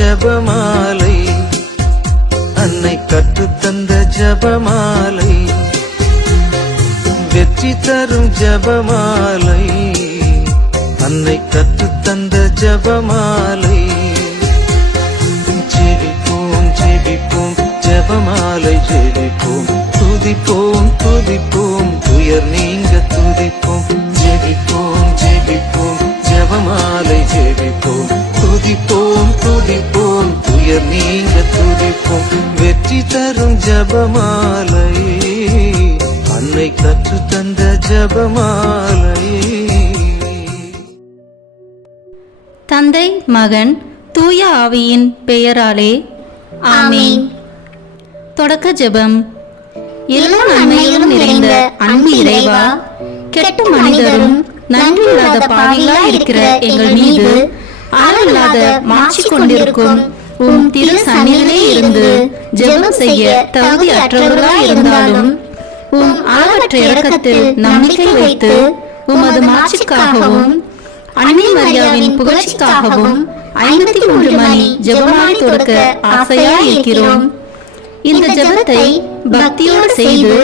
ஜபமாலை, அன்னை கற்றுத்தந்த ஜபமாலை, வெற்றி தரும் ஜபமாலை, அன்னை கற்றுத்தந்த ஜபமாலை. ஜெபிப்போம் ஜெபிப்போம் ஜபமாலை ஜெபிப்போம், துதிப்போம் துதிப்போம் துயர் நீங்க துதிப்போம். ஜெபிப்போம் ஜெபிப்போம் ஜபமாலை ஜெபிப்போம், துதிப்போம் துதிப்போம் துயர் நீங்க துதிப்போம். வெற்றி தரும் ஜபமாலை, அன்னை கற்றுத்தந்த ஜபமாலை. தந்தை மகன் தூய ஆவியின் பெயராலே ஆமென். தொடக்க ஜெபம். எல்லா நன்மைகளும் நிறைந்த அன்பு இறைவா, கெட்ட மனிதரும் நன்றியில்லாத பாவிகளாய் இருக்கிற எங்கள் மீது அளவில்லாத மாட்சி கொண்டிருக்கும் உம் திரு சந்நிதியிலே இருந்து ஜெபம் செய்ய தகுதி அற்றவர்களாய் இருந்தாலும் உம் அளவற்ற இரக்கத்தில் நம்பிக்கை வைத்து உமது மாட்சிக்காகவும் அன்னை மரியாவின் புகழ்ச்சிக்காகவும் 53 மணி ஜெபமாலை தொடக்க ஆசையாய் இருக்கிறோம். இந்த ஜெபத்தை பக்தியோடு செய்து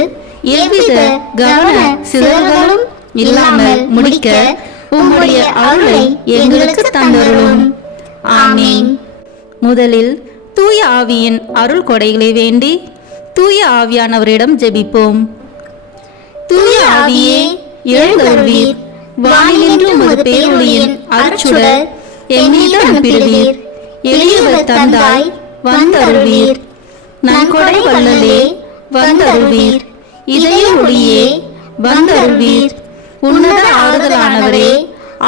எவ்வித கவன சிதறல்களும் இல்லாமல் முடிக்க உம்முடைய அருளை எங்களுக்கு தந்தருளும். ஆமென். முதலில் தூய ஆவியின் அருள் கொடைகளை வேண்டி தூய ஆவியானவரிடம் ஜெபிப்போம். தூய ஆவியே எழுந்தருள்வீர், வானிலிருந்து உமது பேரொளியின் அருட்சுடர் எம்மீது அனுப்பிடுவீர். எளியவர் தந்தாய் வந்தருள்வீர், நன்கொடை வள்ளலே வந்தருள்வீர், இதய ஒளியே வந்தருள்வீர். உன்னத ஆறுதலானவரே,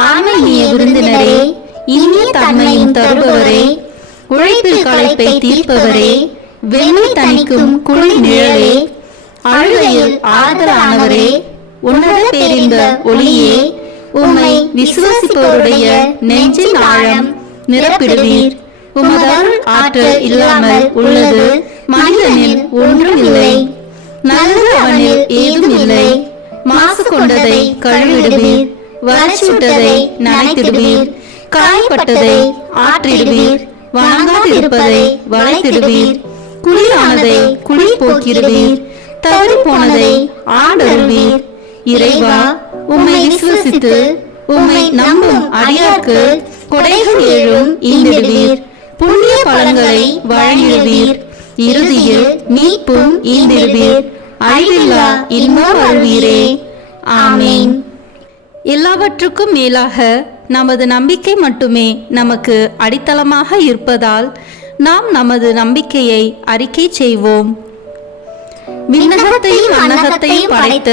ஆன்மீக விருந்தினரே, இனிய தன்மையும் தருபவரே, உழைப்பில் களைப்பை தீர்ப்பவரே, வெண்மை தணிக்கும் குளிர் நிழலே, அழுகையில் ஆறுதலானவரே, உன்னத பேரின்ப ஒளியே, உம்மை விசுவாசிப்பவருடைய நெஞ்சின் ஆழம் நிரப்பிடுவீர். உமது அருள் ஆற்றல் இல்லாமல் உள்ளது மனிதனில் ஒன்றும் இல்லை, நல்லது அவனில் ஏதும் இல்லை. மாசு கொண்டதை கழுவிடுவீர், வறட்சிவிட்டதை நனைத்திடுவீர், காயப்பட்டதை ஆற்றிடுவீர், வணங்காதிருப்பதை வளைத்திடுவீர், குளிரானதை குளிர் போக்கிடுவீர், தவறி போனதை ஆண்டருள்வீர். இறைவா, உம்மை விசுவசித்து உம்மை நம்பும் அடியார்க்கு கொடைகள் ஏழும் ஈந்திடுவீர், புண்ணிய பலன்களை வழங்கிடுவீர், இறுதியில் மீட்பும் ஈந்திடுவீர், அழிவில்லா இன்பம் அருள்வீரே. ஆமென். எல்லாவற்றுக்கும் மேலாக நமது நம்பிக்கை மட்டுமே நமக்கு அடித்தளமாக இருப்பதால் நாம் நமது நம்பிக்கையை அறிக்கை செய்வோம். விண்ணகத்தையும் அன்னகத்தையும் படைத்த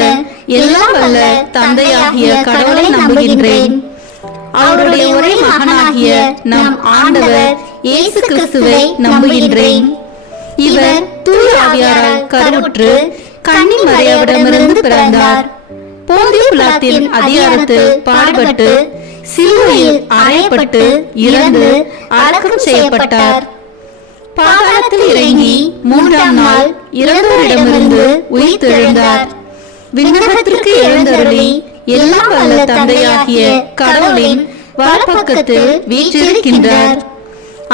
எல்லாம் வல்ல தந்தையாகிய கடவுளை நம்புகின்றேன். அவருடைய ஒரே மகனாகிய நம் ஆண்டவர் இயேசு கிறிஸ்துவை நம்புகின்றேன். இவர் தூய ஆவியாரால் கருவுற்று கன்னி மரியாவிடமிருந்து பிறந்தார். போந்திய பிலாத்தின் அதிகாரத்தில் பாடுபட்டு சிலுவையில் அறையப்பட்டு இறந்து அடக்கம் செய்யப்பட்டார். பாதாளத்தில் இறங்கி 3ஆம் நாள் இறந்தோரிடமிருந்து உயிர்த்தெழுந்தார். விண்ணகத்திற்கு எழுந்தருளி எல்லாம் வல்ல தந்தையாகிய கடவுளின் வலப்பக்கத்தில் வீற்றிருக்கின்றார்.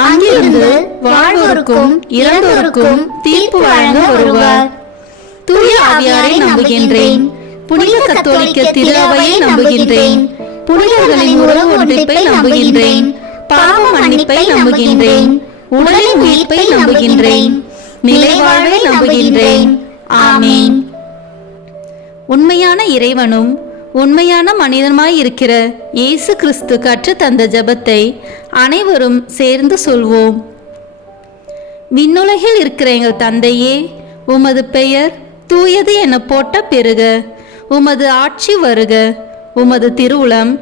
அங்கிருந்து வாழ்வோருக்கும் இறந்தோருக்கும் தீர்ப்பு வழங்க வருவார். தூய ஆவியாரை நம்புகின்றேன். புனித கத்தோலிக்க திரு அவையை நம்புகின்றேன். புனிதர்களின் உறவு ஒன்றிப்பை நம்புகின்றேன். பாவ மன்னிப்பை நம்புகின்றேன். உடலின் உயிர்ப்பை நம்புகின்றேன். நிலை வாழ்வை நம்புகின்றேன். ஆமென். உண்மையான இறைவனும் உண்மையான மனிதனுமாய் இருக்கிற இயேசு கிறிஸ்து கற்று தந்த ஜெபத்தை அனைவரும் சேர்ந்து சொல்வோம். விண்ணுலகில் இருக்கிற எங்கள் தந்தையே, உமது பெயர் தூயது என போட்ட பெருக. உமது ஆட்சி வருக. உமது திருவுளம்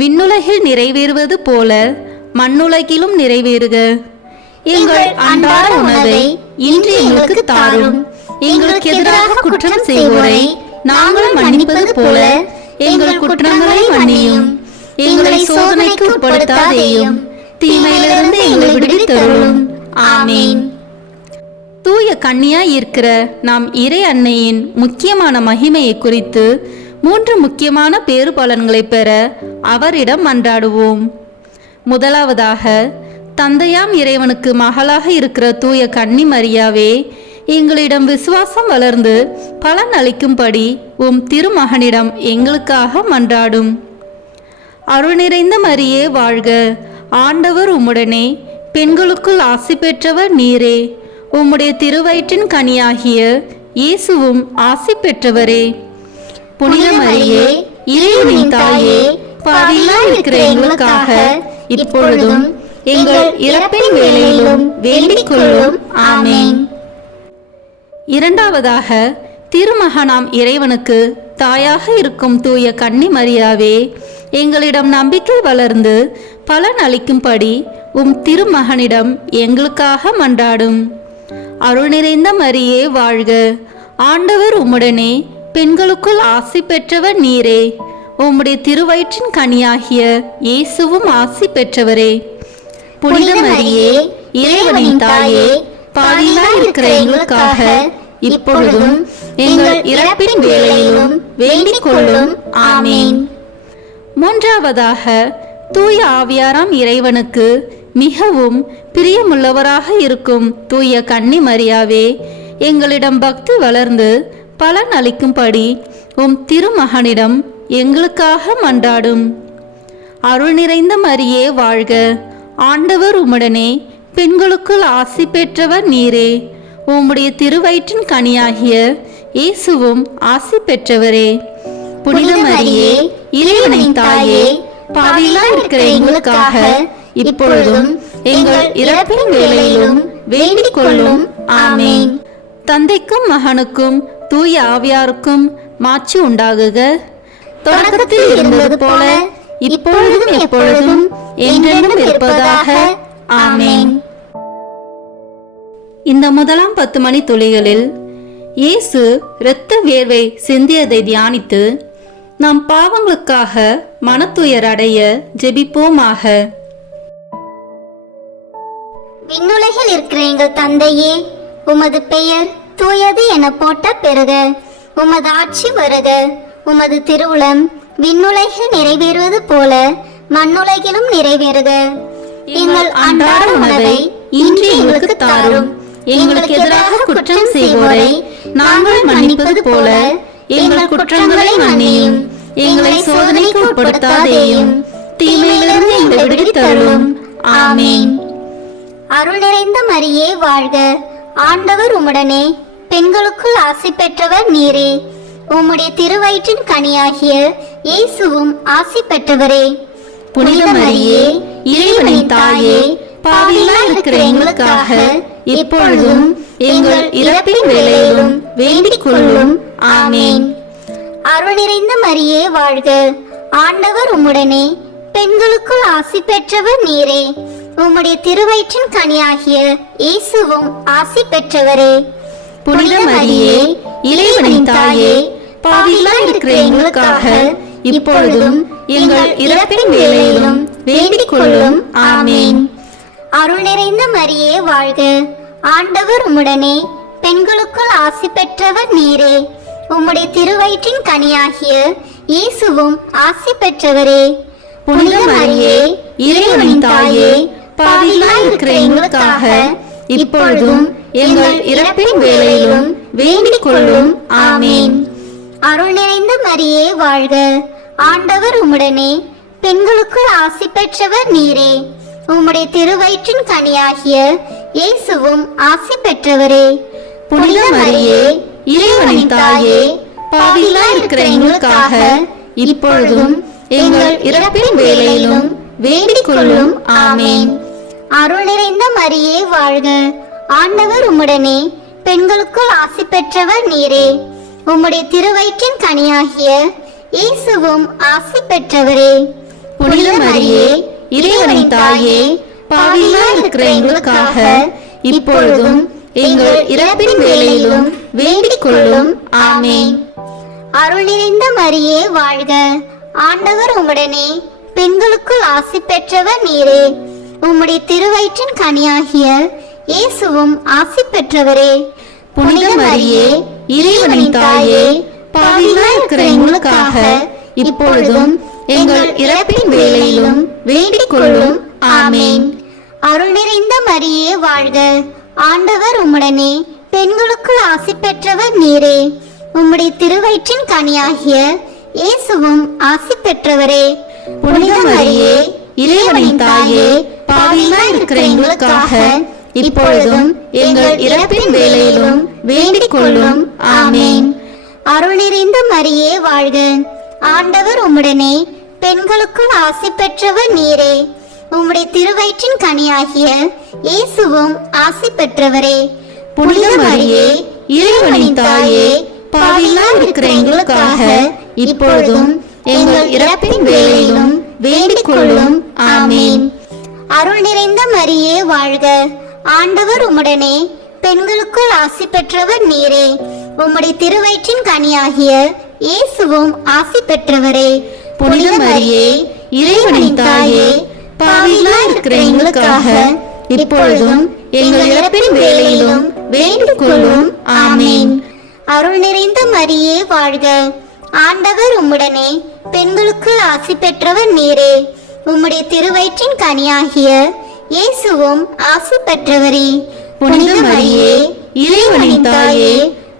விண்ணுலகில் நிறைவேறுவது போல மண்ணுலகிலும் நிறைவேறுக. எங்கள் அன்றாட உணவை இன்று எங்களுக்கு தாரும். எங்களுக்கு எதிராக குற்றம் செய்வோரை நாங்கள் மன்னிப்பது போல எங்கள் குற்றங்களை மன்னியும். எங்களை சோதனைக்கு உட்படுத்தாதேயும், தீமையிலிருந்து எங்களை விடுவித்தருளும். ஆமென். தூய கன்னியாய் இருக்கிற நாம் இறை அன்னையின் முக்கியமான மகிமையை குறித்து 3 முக்கியமான பேறு பலன்களை பெற அவரிடம் மன்றாடுவோம். முதலாவதாக, தந்தையாம் இறைவனுக்கு மகளாக இருக்கிற தூய கன்னி மரியாவே, எங்களிடம் விசுவாசம் வளர்ந்து பலன் அளிக்கும்படி உம் திருமகனிடம் எங்களுக்காக மன்றாடும். அருள் நிறைந்த மரியே வாழ்க, ஆண்டவர் உம்முடனே, பெண்களுக்குள் ஆசி பெற்றவர் நீரே. உம்முடைய திருவயிற்றின் கனியாகிய இயேசுவும் ஆசி பெற்றவரே. புனித மரியே, இறைவனின் தாயே, பாவிகளாய் இருக்கிற எங்களுக்காக இப்பொழுதும் எங்கள் இறப்பின் வேளையிலும் வேண்டிக் கொள்ளும். ஆமேன். இரண்டாவதாக, திருமகனாம் இறைவனுக்கு தாயாக இருக்கும் தூய கன்னி மரியாவே, எங்களிடம் நம்பிக்கை வளர்ந்து பலன் அளிக்கும்படி உம் திருமகனிடம் எங்களுக்காக மன்றாடும். அருள் நிறைந்த மரியே வாழ்க, ஆண்டவர் உம்முடனே, பெண்களுக்குள் ஆசி பெற்றவர் நீரே. உம்முடைய திருவயிற்றின் கனியாகிய இயேசுவும் ஆசி பெற்றவரே. புனித மரியே, இறைவனின் தாயே, பாவிகளாய் இருக்கிற எங்களுக்காக இப்பொழுதும் எங்கள் இறப்பின் வேளையிலும் வேண்டிக் கொள்ளும். ஆமேன். மூன்றாவதாக, தூய ஆவியாராம் இறைவனுக்கு மிகவும் பிரியமுள்ளவராக இருக்கும் தூய கன்னி மரியாவே, எங்களிடம் பக்தி வளர்ந்து பலன் அளிக்கும்படி உம் திருமகனிடம் எங்களுக்காக மன்றாடும். அருள் நிறைந்த மரியே வாழ்க, ஆண்டவர் உம்முடனே, பெண்களுக்குள் ஆசி பெற்றவர் நீரே. உம்முடைய திருவயிற்றின் கனியாகிய இயேசுவும் ஆசி பெற்றவரே. புனித மரியே, இறைவனின் தாயே, பாவிகளாய் இருக்கிற எங்களுக்காக இப்பொழுதும் எங்கள் இறப்பின் வேளையிலும் வேண்டிக் கொள்ளும். ஆமேன். தந்தைக்கும் மகனுக்கும் தூய ஆவியாருக்கும் மாட்சி உண்டாகுக. தொடக்கத்தில் இருந்தது போல இப்பொழுதும் எப்பொழுதும் என்றென்றும் இருப்பதாக. ஆமேன். இந்த முதலாம் 10 மணி துளிகளில் இயேசு இரத்த வேர்வை சிந்தியதை தியானித்து நம் பாவங்களுக்காக மனத்துயர் அடைய ஜெபிப்போமாக. விண்ணுலகில் இருக்கிற எங்கள் தந்தையே, உமது பெயர் தூயது என போட்ட பெறுக. உமது ஆட்சி வருக. உமது திருவுளம் விண்ணுலகில் நிறைவேறுவது போல மண்ணுலகிலும் நிறைவேறுக. எங்கள் அன்றாட உணவை இன்று எங்களுக்கு தாரும். எங்களுக்கு எதிராக குற்றம் செய்வோரை நாங்கள் மன்னிப்பது போல எங்கள் குற்றங்களை மன்னியும். எங்களை சோதனைக்கு உட்படுத்தாதேயும், தீமையிலிருந்து எங்களை விடுவித்தருளும். ஆமேன். அருள் நிறைந்த மரியே வாழ்க, ஆண்டவர் உம்முடனே, பெண்களுக்குள் ஆசி பெற்றவர் நீரே. உம்முடைய திருவயிற்றின் கனியாகிய இயேசுவும் ஆசி பெற்றவரே. புனித மரியே, இறைவனின் தாயே, பாவிகளாய் இருக்கிற எங்களுக்காக இப்பொழுதும் எங்கள் இறப்பின் வேளையிலும் வேண்டிக் கொள்ளும். ஆமேன். அருள் நிறைந்த மரியே வாழ்க, ஆண்டவர் உம்முடனே, பெண்களுக்குள் ஆசி பெற்றவர் நீரே. உம்முடைய திருவயிற்றின் கனியாகிய இயேசுவும் ஆசி பெற்றவரே. புனித மரியே, இறைவனின் தாயே, பாவிகளாய் இருக்கிற எங்களுக்காக இப்பொழுதும் எங்கள் இறப்பின் வேளையிலும் வேண்டிக் கொள்ளும். ஆமேன். அருள் நிறைந்த மரியே வாழ்க, ஆண்டவர் உம்முடனே, பெண்களுக்குள் ஆசி பெற்றவர் நீரே. உம்முடைய திருவயிற்றின் கனியாகிய இயேசுவும் ஆசி பெற்றவரே. புனித மரியே, இறைவனின் தாயே, பாவிகளாய் இருக்கிற எங்களுக்காக இப்பொழுதும் எங்கள் இறப்பின் வேளையிலும் வேண்டிக் கொள்ளும். ஆமேன். அருள் நிறைந்த மரியே வாழ்க, ஆண்டவர் உம்முடனே, பெண்களுக்குள் ஆசி பெற்றவர் நீரே. உம்முடைய திருவயிற்றின் கனியாகிய இயேசுவும் ஆசி பெற்றவரே. புனித மரியே, இறைவனின் தாயே, பாவிகளாய் இருக்கிற எங்களுக்காக இப்பொழுதும் எங்கள் இறப்பின் வேளையிலும் வேண்டிக் கொள்ளும். ஆமேன். அருள் நிறைந்த மரியே வாழ்க, ஆண்டவர் உம்முடனே, பெண்களுக்குள் ஆசி பெற்றவர் நீரே. உம்முடைய திருவயிற்றின் கனியாகிய இயேசுவும் ஆசி பெற்றவரே. புனித மரியே, இறைவனின் தாயே, பாவிகளாய் இருக்கிற எங்களுக்காக இப்பொழுதும் எங்கள் இறப்பின் வேளையிலும் வேண்டிக் கொள்ளும். ஆமேன். அருள் நிறைந்த மரியே வாழ்க, ஆண்டவர் உம்முடனே, பெண்களுக்குள் ஆசி பெற்றவர் நீரே. உம்முடைய திருவயிற்றின் கனியாகிய இயேசுவும் ஆசி பெற்றவரே. புனித மரியே, இறைவனின் தாயே, பாவிகளாய் இருக்கிற எங்களுக்காக இப்பொழுதும் எங்கள் இறப்பின் வேளையிலும் வேண்டிக் கொள்ளும். ஆமேன். அருள் நிறைந்த மரியே வாழ்க, ஆண்டவர் உம்முடனே, பெண்களுக்குள் ஆசி பெற்றவர் நீரே. உம்முடைய திருவயிற்றின் கனியாகிய இயேசுவும் ஆசி பெற்றவரே. புனித மரியே, இறைவனின் தாயே, பாவிகளாய் இருக்கிற எங்களுக்காக இப்பொழுதும் எங்கள் இறப்பின் வேளையிலும் வேண்டிக் கொள்ளும். ஆமேன். அருள் நிறைந்த மரியே வாழ்க, ஆண்டவர் உம்முடனே, பெண்களுக்குள் ஆசி பெற்றவர் நீரே. உம்முடைய திருவயிற்றின் கனியாகிய இயேசுவும் ஆசி பெற்றவரே. புனித மரியே, இறைவனின் தாயே, பாவிகளாய் இருக்கிற எங்களுக்காக இப்பொழுதும் எங்கள் இறப்பின் வேளையிலும் வேண்டிக் கொள்ளும். ஆமேன். அருள் நிறைந்த மரியே வாழ்க, ஆண்டவர் உம்முடனே, பெண்களுக்குள் ஆசி பெற்றவர் நீரே. உம்முடைய திருவயிற்றின் கனியாகிய இயேசுவும் ஆசி பெற்றவரே. புனித மரியே, இறைவனின் தாயே, பாவிகளாய் இருக்கிற எங்களுக்காக இப்பொழுதும் எங்கள் இறப்பின் வேளையிலும் வேண்டிக் கொள்ளும். ஆமேன். அருள் நிறைந்த மரியே வாழ்க, ஆண்டவர் உம்முடனே, பெண்களுக்குள் ஆசி பெற்றவர் நீரே. உம்முடைய திருவயிற்றின் கனியாகிய இயேசுவும் ஆசி பெற்றவரே. புனித மரியே, இறைவனின் தாயே,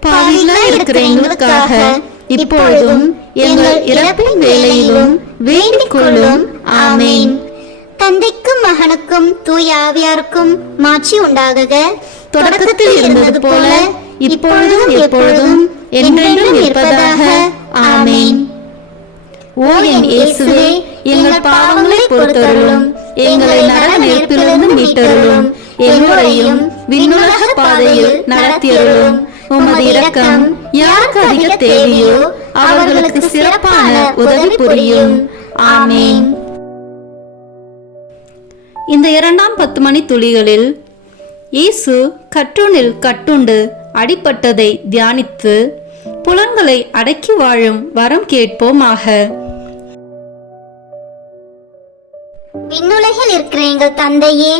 பாவிகளாய் இருக்கிற எங்களுக்காக இப்பொழுதும் எங்கள் இறப்பின் வேளையிலும் வேண்டிக் கொள்ளும். ஆமேன். தந்தைக்கும் மகனுக்கும் தூய ஆவியாருக்கும் மாட்சி உண்டாகுக. தொடக்கத்தில் இருந்தது போல இப்பொழுதும் எப்பொழுதும் என்றென்றும் இருப்பதாக. ஆமேன். ஓ என் இயேசுவே, எங்கள் பாவங்களை பொறுத்தருளும், எங்களை நரக நெருப்பிலிருந்து மீட்டருளும், எல்லோரையும் விண்ணுலக பாதையில் நடத்தியருளும். உமது இரக்கம் யாருக்கு அதிக தேவையோ அவர்களுக்கு சிறப்பான உதவி புரியும். ஆமேன். இந்த 2ஆம் 10 மணி துளிகளில் இயேசு கற்றூனில் கட்டுண்டு அடிபட்டதை தியானித்து புலன்களை அடக்கி வாழும் வரம் கேட்போமாக. விண்ணுலகில் இருக்கிற எங்கள் தந்தையே,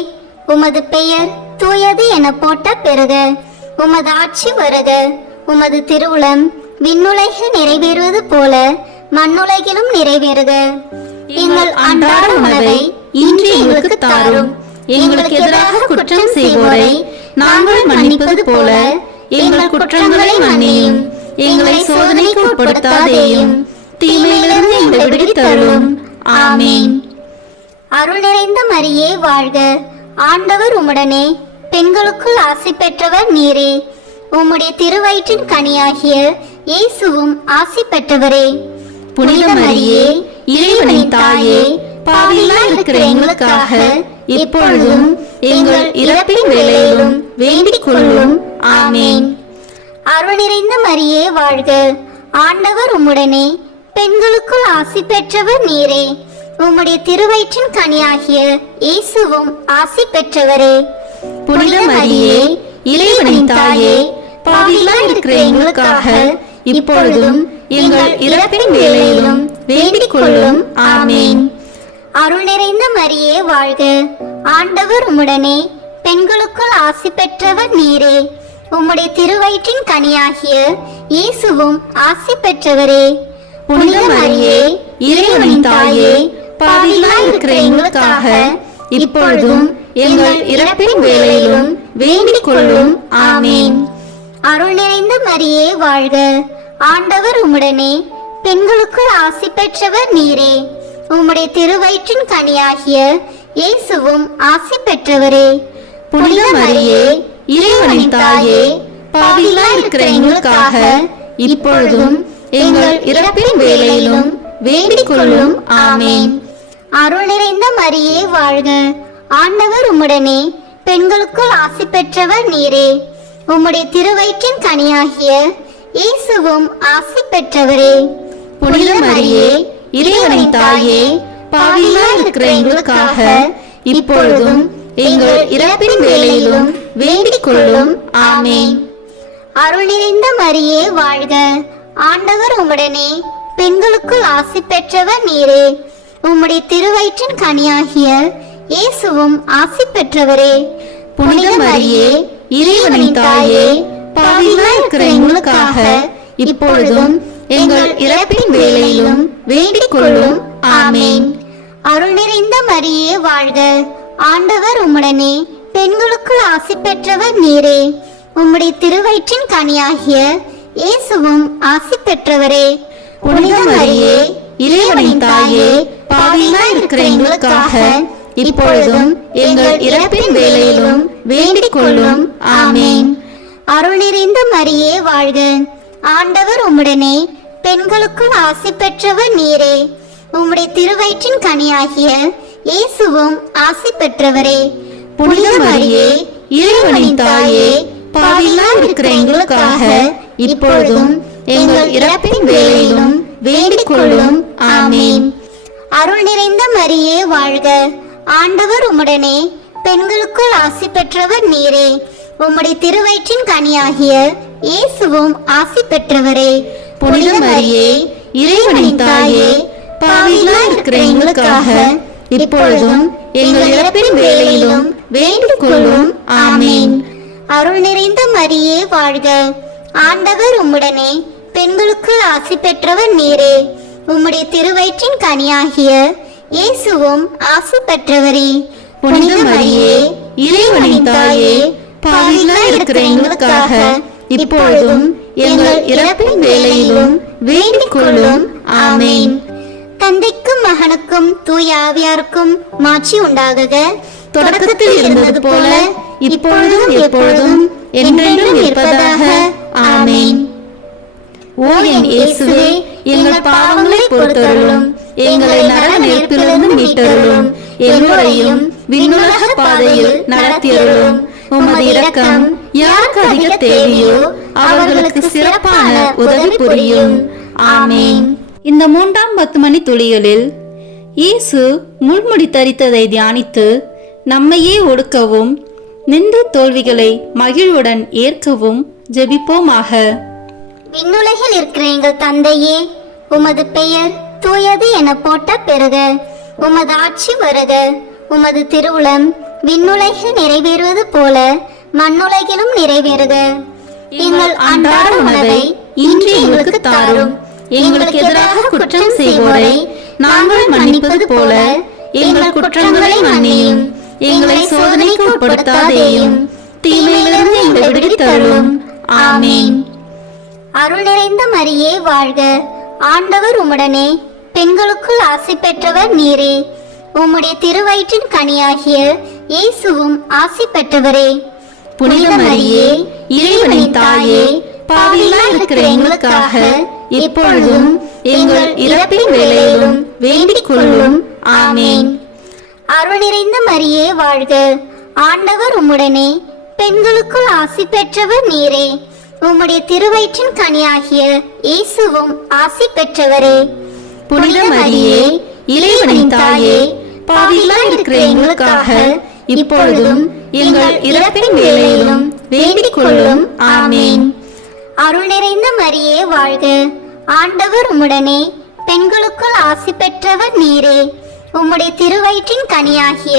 உமது பெயர் தூயது என போட்ட பெறுக. உமது ஆட்சி வருக. உமது திருவுளம் விண்ணுலகில் நிறைவேறுவது போல மண்ணுலகிலும் நிறைவேறுக. எங்கள் அன்றாட உணவை இன்று எங்களுக்கு தாரும். எங்களுக்கு எதிராக குற்றம் செய்வோரை நாங்கள் மன்னிப்பது போல எங்கள் குற்றங்களை மன்னியும். எங்களை சோதனைக்கு உட்படுத்தாதேயும், தீமையிலிருந்து எங்களை விடுவித்தருளும். ஆமீன். அருள் நிறைந்த மரியே வாழ்க, ஆண்டவர் உம்முடனே, பெண்களுக்குள் ஆசி பெற்றவர் நீரே. உம்முடைய திருவயிற்றின் கனியாகிய இயேசுவும் ஆசி பெற்றவரே. புனித மரியே, இறைவனின் தாயே, பாவிகளாய் இருக்கிற எங்களுக்காக இப்பொழுதும் எங்கள் இறப்பின் வேளையிலும் வேண்டிக் கொள்ளும். ஆமேன். அருள் நிறைந்த மரியே வாழ்க, ஆண்டவர் உம்முடனே, பெண்களுக்குள் ஆசி பெற்றவர் நீரே. உம்முடைய திருவயிற்றின் கனியாகிய இயேசுவும் ஆசி பெற்றவரே. புனித மரியே, இறைவனின் தாயே, பாவிகளாய் இருக்கிற எங்களுக்காக இப்பொழுதும் எங்கள் இறப்பின் வேளையிலும் வேண்டிக் கொள்ளும். ஆமேன். அருள் நிறைந்த மரியே வாழ்க, ஆண்டவர் உம்முடனே, பெண்களுக்குள் ஆசி பெற்றவர் நீரே. உம்முடைய திருவயிற்றின் கனியாகிய இயேசுவும் ஆசி பெற்றவரே. புனித மரியே, இறைவனின் தாயே, பாவிகளாய் இருக்கிற எங்களுக்காக இப்பொழுதும் எங்கள் இறப்பின் வேளையிலும் வேண்டிக் கொள்ளும். ஆமேன். அருள் நிறைந்த மரியே வாழ்க, ஆண்டவர் உம்முடனே, பெண்களுக்குள் ஆசி பெற்றவர் நீரே. உம்முடைய திருவயிற்றின் கனியாகிய இயேசுவும் ஆசி பெற்றவரே. புனித மரியே, இறைவனின் தாயே, பாவிகளாய் இருக்கிற எங்களுக்காக இப்பொழுதும் எங்கள் இறப்பின் வேளையிலும் வேண்டிக் கொள்ளும். ஆமேன். அருள் நிறைந்த மரியே வாழ்க, ஆண்டவர் உம்முடனே, பெண்களுக்குள் ஆசி பெற்றவர் நீரே. உம்முடைய திருவயிற்றின் கனியாகிய இயேசுவும் ஆசி பெற்றவரே. புனித மரியே, இறைவனின் தாயே, பாவிகளாய் இருக்கிற எங்களுக்காக இப்பொழுதும் எங்கள் இறப்பின் வேளையிலும் வேண்டிக் கொள்ளும். ஆமேன். அருள் நிறைந்த மரியே வாழ்க, ஆண்டவர் உம்முடனே, பெண்களுக்குள் ஆசி பெற்றவர் நீரே. உம்முடைய திருவயிற்றின் கனியாகிய இயேசுவும் ஆசி பெற்றவரே. புனித மரியே, இறைவனின் தாயே, பாவிகளாய் இருக்கிற எங்களுக்காக இப்பொழுதும் எங்கள் இறப்பின் வேளையிலும் வேண்டிக் கொள்ளும். ஆமேன். அருள் நிறைந்த மரியே வாழ்க, ஆண்டவர் உம்முடனே பெண்களுக்குள் ஆசி பெற்றவர் நீரே. உம்முடைய திருவயிற்றின் கனியாகிய இயேசுவும் ஆசி பெற்றவரே. புனித மரியே, இறைவனின் தாயே, பாவிகளாய் இருக்கிற எங்களுக்காக இப்பொழுதும் எங்கள் இறப்பின் வேளையிலும் வேண்டிக் கொள்ளும். ஆமேன். அருள் நிறைந்த மரியே வாழ்க. ஆண்டவர் உம்முடனே பெண்களுக்குள் ஆசி பெற்றவர் நீரே. உம்முடைய திருவயிற்றின் கனியாகிய இயேசுவும் ஆசி பெற்றவரே. புனித மரியே, இறைவனின் தாயே, பாவிகளாய் இருக்கிற எங்களுக்காக இப்பொழுதும் எங்கள் இறப்பின் வேளையிலும் வேண்டிக் கொள்ளும். ஆமேன். அருள் நிறைந்த மரியே வாழ்க. ஆண்டவர் உம்முடனே பெண்களுக்குள் ஆசி பெற்றவர் நீரே. உம்முடைய திருவயிற்றின் கனியாகிய இயேசுவும் ஆசி பெற்றவரே. புனித மரியே, இறைவனின் தாயே, பாவிகளாய் இருக்கிற எங்களுக்காக இப்பொழுதும் எங்கள் இறப்பின் வேளையிலும் வேண்டிக் கொள்ளும். ஆமேன். அருள் நிறைந்த மரியே வாழ்க. ஆண்டவர் உம்முடனே பெண்களுக்குள் ஆசி பெற்றவர் நீரே. உம்முடைய திருவயிற்றின் கனியாகிய இயேசுவும் ஆசி பெற்றவரே. புனித மரியே, இறைவனின் தாயே, பாவிகளாய் இருக்கிற எங்களுக்காக இப்பொழுதும் எங்கள் இறப்பின் வேளையிலும் வேண்டிக் கொள்ளும். ஆமேன். தந்தைக்கும் மகனுக்கும் தூய ஆவியாருக்கும் மாட்சி உண்டாகுக. தொடக்கத்தில் இருந்தது போல இப்பொழுதும் எப்பொழுதும் என்றென்றும் இருப்பதாக. ஆமேன். ஓ என் இயேசுவே, எங்கள் பாவங்களை பொறுத்தருளும், எங்களை நரக நெருப்பிலிருந்து மீட்டருளும், எல்லோரையும் விண்ணுலக பாதையில் நடத்தியருளும். உமது இரக்கம் யாருக்கு அதிக தேவையோ அவர்களுக்கு சிறப்பான உதவி புரியும். ஆமேன். இந்த 3ஆம் 10 மணி துளிகளில் இயேசு முள்முடி தரித்ததை தியானித்து நம்மையே ஒடுக்கவும் நின்று தோல்விகளை மகிழ்வுடன் ஏற்கவும் ஜெபிப்போமாக. விண்ணுலகில் இருக்கிற எங்கள் தந்தையே, உமது பெயர் தூயது என போட்ட பெறுக. உமது ஆட்சி வருக. உமது திருவுளம் விண்ணுலகில் நிறைவேறுவது போல மண்ணுலகிலும் நிறைவேறுக. எங்கள் அன்றாட உணவை இன்று எங்களுக்கு தாரும். எங்களுக்கு எதிராக குற்றம் செய்வோரை நாங்கள் மன்னிப்பது போல எங்கள் குற்றங்களை மன்னியும். எங்களை சோதனைக்கு உட்படுத்தாதேயும், தீமையிலிருந்து எங்களை விடுவித்தருளும். ஆமேன். அருள் நிறைந்த மரியே வாழ்க. ஆண்டவர் உம்முடனே பெண்களுக்குள் ஆசி பெற்றவர் நீரே. உம்முடைய திருவயிற்றின் கனியாகிய இயேசுவும் ஆசி பெற்றவரே. புனித மரியே, இறைவனின் தாயே, பாவிகளாய் இருக்கிற எங்களுக்காக இப்பொழுதும் எங்கள் இறப்பின் வேளையிலும் வேண்டிக் கொள்ளும். ஆமேன். அருள் நிறைந்த மரியே வாழ்க. ஆண்டவர் உம்முடனே பெண்களுக்குள் ஆசி பெற்றவர் நீரே. உம்முடைய திருவயிற்றின் கனியாகிய இயேசுவும் ஆசி பெற்றவரே. புனித மரியே, இறைவனின் தாயே, பாவிகளாய் இருக்கிற எங்களுக்காக இப்பொழுதும் எங்கள் இறப்பின் வேளையிலும் வேண்டிக் கொள்ளும். ஆமேன். அருள் நிறைந்த மரியே வாழ்க. ஆண்டவர் உம்முடனே பெண்களுக்குள் ஆசி பெற்றவர் நீரே. உம்முடைய திருவயிற்றின் கனியாகிய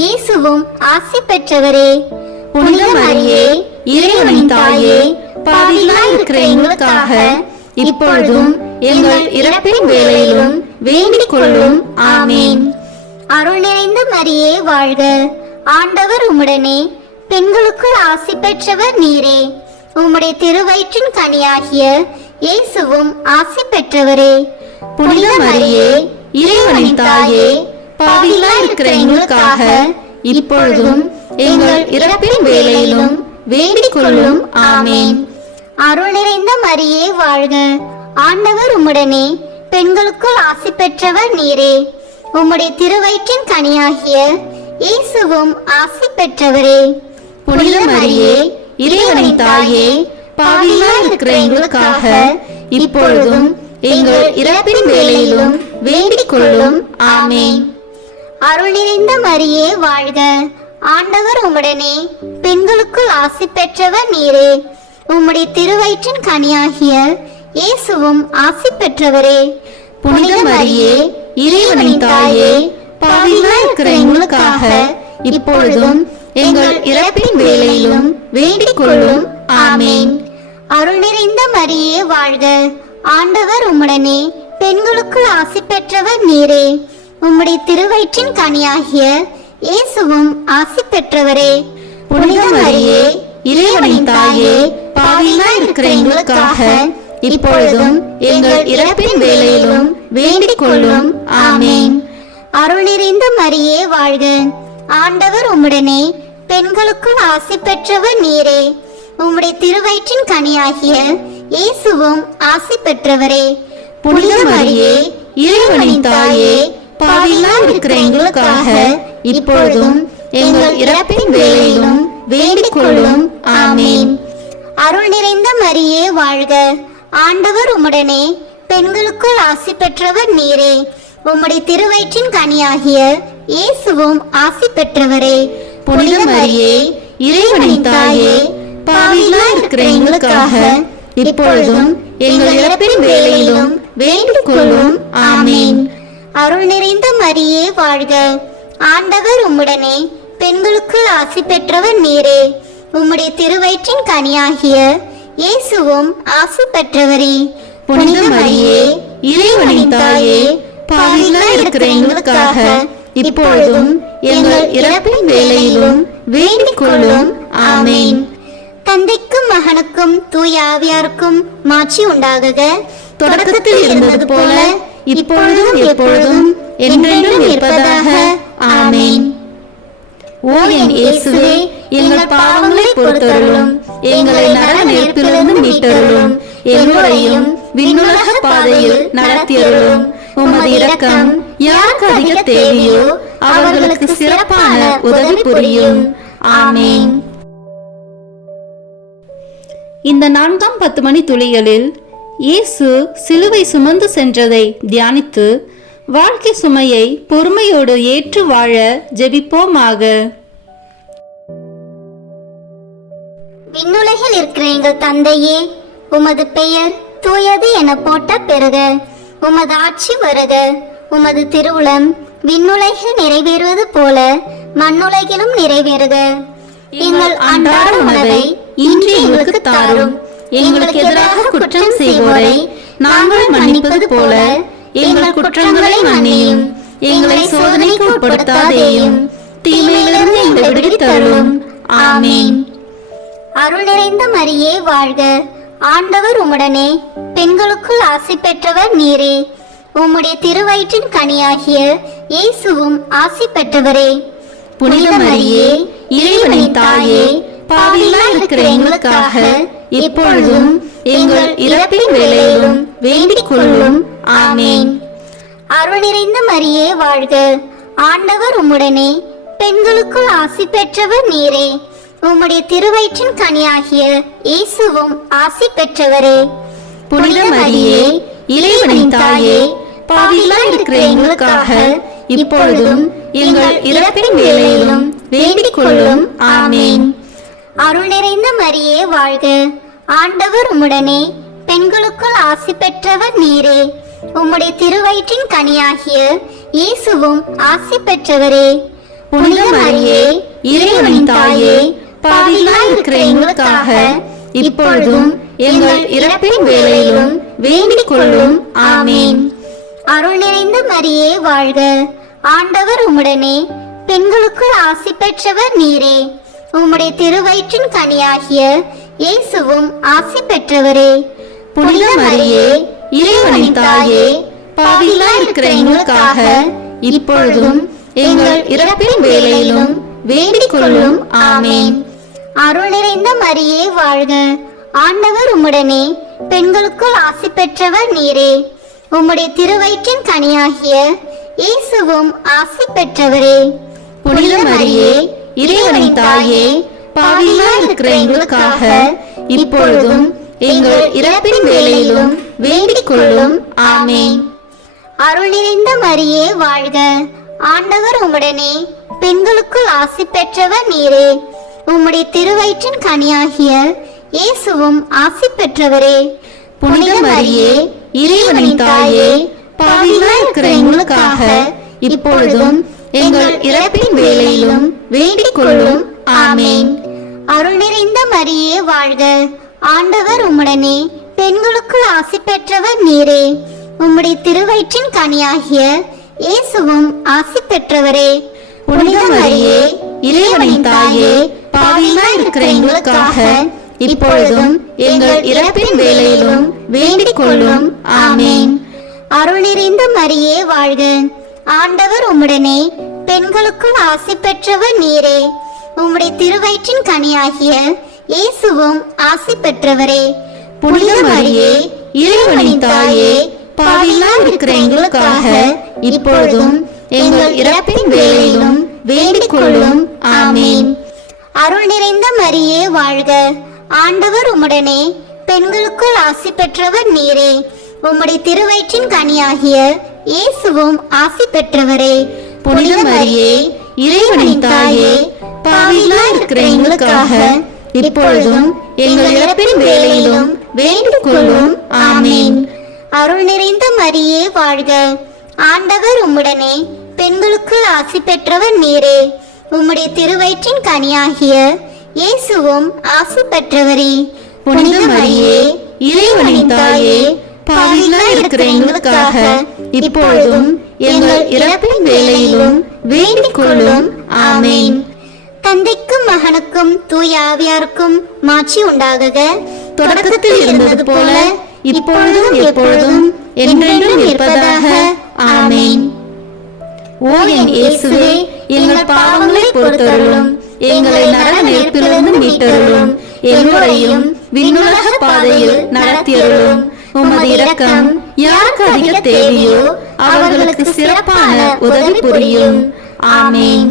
இயேசுவும் ஆசி பெற்றவரே. புனித மரியே, இறைவனின் தாயே, பாவிகளாய் இருக்கிற எங்களுக்காக இப்பொழுதும் எங்கள் இறப்பின் வேளையிலும் வேண்டிக் கொள்ளும். ஆமேன். அருள் நிறைந்த மரியே வாழ்க. ஆண்டவர் உம்முடனே பெண்களுக்குள் ஆசி பெற்றவர் நீரே. உம்முடைய திருவயிற்றின் கனியாகிய இயேசுவும் ஆசி பெற்றவரே. புனித மரியே, இறைவனின் தாயே, பாவிகளாய் இருக்கிற எங்களுக்காக இப்பொழுதும் எங்கள் இறப்பின் வேளையிலும் வேண்டிக் கொள்ளும். ஆமேன். அருள் நிறைந்த மரியே வாழ்க. ஆண்டவர் உம்முடனே பெண்களுக்குள் ஆசி பெற்றவர் நீரே. உம்முடைய திருவயிற்றின் கனியாகிய இயேசுவும் ஆசி பெற்றவரே. புனித மரியே, இறைவனின் தாயே, பாவிகளாய் இருக்கிற எங்களுக்காக இப்பொழுதும் எங்கள் இறப்பின் வேளையிலும் வேண்டிக் கொள்ளும். ஆமேன். அருள் நிறைந்த மரியே வாழ்க. ஆண்டவர் உம்முடனே பெண்களுக்குள் ஆசி பெற்றவர் நீரே. உம்முடைய திருவயிற்றின் கனியாகிய இயேசுவும் ஆசி பெற்றவரே. புனித மரியே, இறைவனின் தாயே, பாவிகளாய் இருக்கிற எங்களுக்காக இப்பொழுதும் எங்கள் இறப்பின் வேளையிலும் வேண்டிக் கொள்ளும். ஆமேன். அருள் நிறைந்த மரியே வாழ்க. ஆண்டவர் உம்முடனே பெண்களுக்குள் ஆசி பெற்றவர் நீரே. உம்முடைய திருவயிற்றின் கனியாகிய இயேசுவும் ஆசி பெற்றவரே. புனித மரியே, இறைவனின் தாயே, பாவிகளாய் இருக்கிற எங்களுக்காக இப்பொழுதும் எங்கள் இறப்பின் வேளையிலும் வேண்டிக் கொள்ளும். ஆமென். அருள் நிறைந்த மரியே வாழ்க. ஆண்டவர் உம்முடனே, பெண்களுக்குள் ஆசி பெற்றவர் நீரே. உம்முடைய திருவயிற்றின் கனியாகிய இயேசுவும் ஆசி பெற்றவரே. புனித மரியே, இறைவனின் தாயே, பாவிகளாய் இருக்கிற எங்களுக்காக இப்பொழுதும் எங்கள் இறப்பின் வேளையிலும் வேண்டிக் கொள்ளும். ஆமென். அருள் நிறைந்த மரியே வாழ்க. ஆண்டவர் உம்முடனே, பெண்களுக்குள் ஆசி பெற்றவர் நீரே. உம்முடைய திருவயிற்றின் கனியாகிய இயேசுவும் ஆசி பெற்றவரே. புனித மரியே, இறைவனின் தாயே, பாவிகளாய் இருக்கிற எங்களுக்காக இப்பொழுதும் எங்கள் இறப்பின் வேளையிலும் வேண்டிக் கொள்ளும். ஆமென். அருள் நிறைந்த மரியே வாழ்க. ஆண்டவர் உம்முடனே, பெண்களுக்குள் ஆசி பெற்றவர் நீரே. உம்முடைய திருவயிற்றின் கனியாகிய இயேசுவும் ஆசி பெற்றவரே. புனித மரியே, இறைவனின் தாயே, பாவிகளாய் இருக்கிற எங்களுக்காக இப்பொழுதும் எங்கள் இறப்பின் வேளையிலும் வேண்டிக் கொள்ளும். ஆமென். தந்தைக்கும் மகனுக்கும் தூய ஆவியாருக்கும் மாட்சி உண்டாகுக. தொடக்கத்தில் இருந்தது போல இப்பொழுதும் எப்பொழுதும் என்றென்றும் இருப்பதாக. ஆமென். ஓ என் இயேசுவே, எங்கள் பாவங்களை பொறுத்தருளும், எங்களை நரக நெருப்பிலிருந்து மீட்டருளும், எல்லோரையும் விண்ணுலக பாதையில் நடத்தியருளும். உமது இரக்கம் யாருக்கு அதிக தேவையோ அவர்களுக்கு சிறப்பான உதவி புரியும். ஆமென். இந்த 4ஆம் 10 மணி துளிகளில் இயேசு சிலுவை சுமந்து சென்றதை தியானித்து வாழ்க்கை சுமையை பொறுமையோடு ஏற்று வாழ ஜெபிப்போமாக. விண்ணுலகில் இருக்கிற எங்கள் தந்தையே, உமது பெயர் தூயது என போட்ட பெறுக. உமது ஆட்சி வருக. உமது திருவுளம் விண்ணுலகில் நிறைவேறுவது போல மண்ணுலகிலும் நிறைவேறுக. எங்கள் அன்றாட உணவை இன்று எங்களுக்கு தாரும். எங்களுக்கு எதிராக குற்றம் செய்வோரை நாங்கள் மன்னிப்பது போல எங்கள் குற்றங்களை மன்னியும். எங்களை சோதனைக்கு உட்படுத்தாதேயும், தீமையிலிருந்து எங்களை விடுவித்தருளும். ஆமென். அருள் நிறைந்த மரியே வாழ்க. ஆண்டவர் உம்முடனே, பெண்களுக்குள் ஆசி பெற்றவர் நீரே. உம்முடைய திருவயிற்றின் கனியாகிய இயேசுவும் ஆசி பெற்றவரே. புனித மரியே, இறைவனின் தாயே, பாவிகளாய் இருக்கிற எங்களுக்காக இப்பொழுதும் எங்கள் இறப்பின் வேளையிலும் வேண்டிக் கொள்ளும். ஆமென். அருள் நிறைந்த மரியே வாழ்க. ஆண்டவர் உம்முடனே, பெண்களுக்குள் ஆசி பெற்றவர் நீரே. உம்முடைய திருவயிற்றின் கனியாகிய இயேசுவும் ஆசி பெற்றவரே. புனித மரியே, இறைவனின் தாயே, பாவிகளாய் இருக்கிற எங்களுக்காக இப்பொழுதும் எங்கள் இறப்பின் வேளையிலும் வேண்டிக் கொள்ளும். ஆமென். அருள் நிறைந்த மரியே வாழ்க. ஆண்டவர் உம்முடனே, பெண்களுக்குள் ஆசி பெற்றவர் நீரே. உம்முடைய திருவயிற்றின் கனியாகிய இயேசுவும் ஆசி பெற்றவரே. புனித மரியே, இறைவனின் தாயே, பாவிகளாய் இருக்கிற எங்களுக்காக இப்பொழுதும் எங்கள் இறப்பின் வேளையிலும் வேண்டிக் கொள்ளும். ஆமென். அருள் நிறைந்த மரியே வாழ்க. ஆண்டவர் உம்முடனே, பெண்களுக்குள் ஆசி பெற்றவர் நீரே. உம்முடைய திருவயிற்றின் கனியாகிய இயேசுவும் ஆசி பெற்றவரே. புனித மரியே, இறைவனின் தாயே, பாவிகளாய் இருக்கிற எங்களுக்காக இப்பொழுதும் எங்கள் இறப்பின் வேளையிலும் வேண்டிக் கொள்ளும். ஆமென். அருள் நிறைந்த மரியே வாழ்க. ஆண்டவர் உம்முடனே, பெண்களுக்குள் ஆசி பெற்றவர் நீரே. உம்முடைய திருவயிற்றின் கனியாகிய இயேசுவும் ஆசி பெற்றவரே. புனித மரியே, இறைவனின் தாயே, பாவிகளாய் இருக்கிற எங்களுக்காக இப்பொழுதும் எங்கள் இறப்பின் வேளையிலும் வேண்டிக் கொள்ளும். ஆமென். அருள் நிறைந்த மரியே வாழ்க. ஆண்டவர் உம்முடனே, பெண்களுக்குள் ஆசி பெற்றவர் நீரே. உம்முடைய திருவயிற்றின் கனியாகிய இயேசுவும் ஆசி பெற்றவரே. புனித மரியே, இறைவனின் தாயே, பாவிகளாய் இருக்கிற எங்களுக்காக இப்பொழுதும் எங்கள் இறப்பின் வேளையிலும் வேண்டிக் கொள்ளும். ஆமென். அருள் நிறைந்த மரியே வாழ்க. ஆண்டவர் உம்முடனே, பெண்களுக்குள் ஆசி பெற்றவர் நீரே. உம்முடைய திருவயிற்றின் கனியாகிய இயேசுவும் ஆசி பெற்றவரே. புனித மரியே இறைவனின் தாயே பாவிகளாய் இருக்கிற எங்களுக்காக இப்பொழுதும் எங்கள் இறப்பின் வேளையிலும் வேண்டிக் கொள்ளும். ஆமேன். அருள் நிறைந்த மரியே வாழ்க. ஆண்டவர் உம்முடனே, பெண்களுக்குள் ஆசி பெற்றவர் நீரே. உம்முடைய திருவயிற்றின் கனியாகிய இயேசுவும் ஆசி பெற்றவரே. புனித மரியே இறைவனின் தாயே பாவிகளாய் இருக்கிற எங்களுக்காக இப்பொழுதும் எங்கள் இறப்பின் வேளையிலும் வேண்டிக் கொள்ளும். ஆமேன். அருள் நிறைந்த மரியே வாழ்க. ஆண்டவர் உம்முடனே, பெண்களுக்குள் ஆசி பெற்றவர் நீரே. உம்முடைய திருவயிற்றின் கனியாகிய இயேசுவும் ஆசி பெற்றவரே. புனித மரியே இறைவனின் தாயே பாவிகளாய் இருக்கிற எங்களுக்காக இப்பொழுதும் எங்கள் இறப்பின் வேளையிலும் வேண்டிக் கொள்ளும். ஆமேன். அருள் நிறைந்த மரியே வாழ்க. ஆண்டவர் உம்முடனே, பெண்களுக்குள் ஆசி பெற்றவர் நீரே. உம்முடைய திருவயிற்றின் கனியாகிய இயேசுவும் ஆசி பெற்றவரே. புனித மரியே இறைவனின் தாயே பாவிகளாய் இருக்கிற எங்களுக்காக இப்பொழுதும் எங்கள் இறப்பின் வேளையிலும் வேண்டிக் கொள்ளும். ஆமேன். தந்தைக்கும் மகனுக்கும் தூய ஆவியாருக்கும் மாட்சி உண்டாகுக. தொடக்கத்தில் இருந்தது போல இப்பொழுதும் எப்பொழுதும் என்றென்றும் இருப்பதாக. ஆமேன். ஓ என் இயேசுவே, எங்கள் பாவங்களை பொறுத்தருளும், எங்களை நரக நெருப்பிலிருந்து மீட்டருளும், எல்லோரையும் விண்ணுலக பாதையில் நடத்தியருளும். உமது இரக்கம் யாருக்கு அதிக தேவையோ அவர்களுக்கு சிறப்பான உதவி புரியும். ஆமேன்.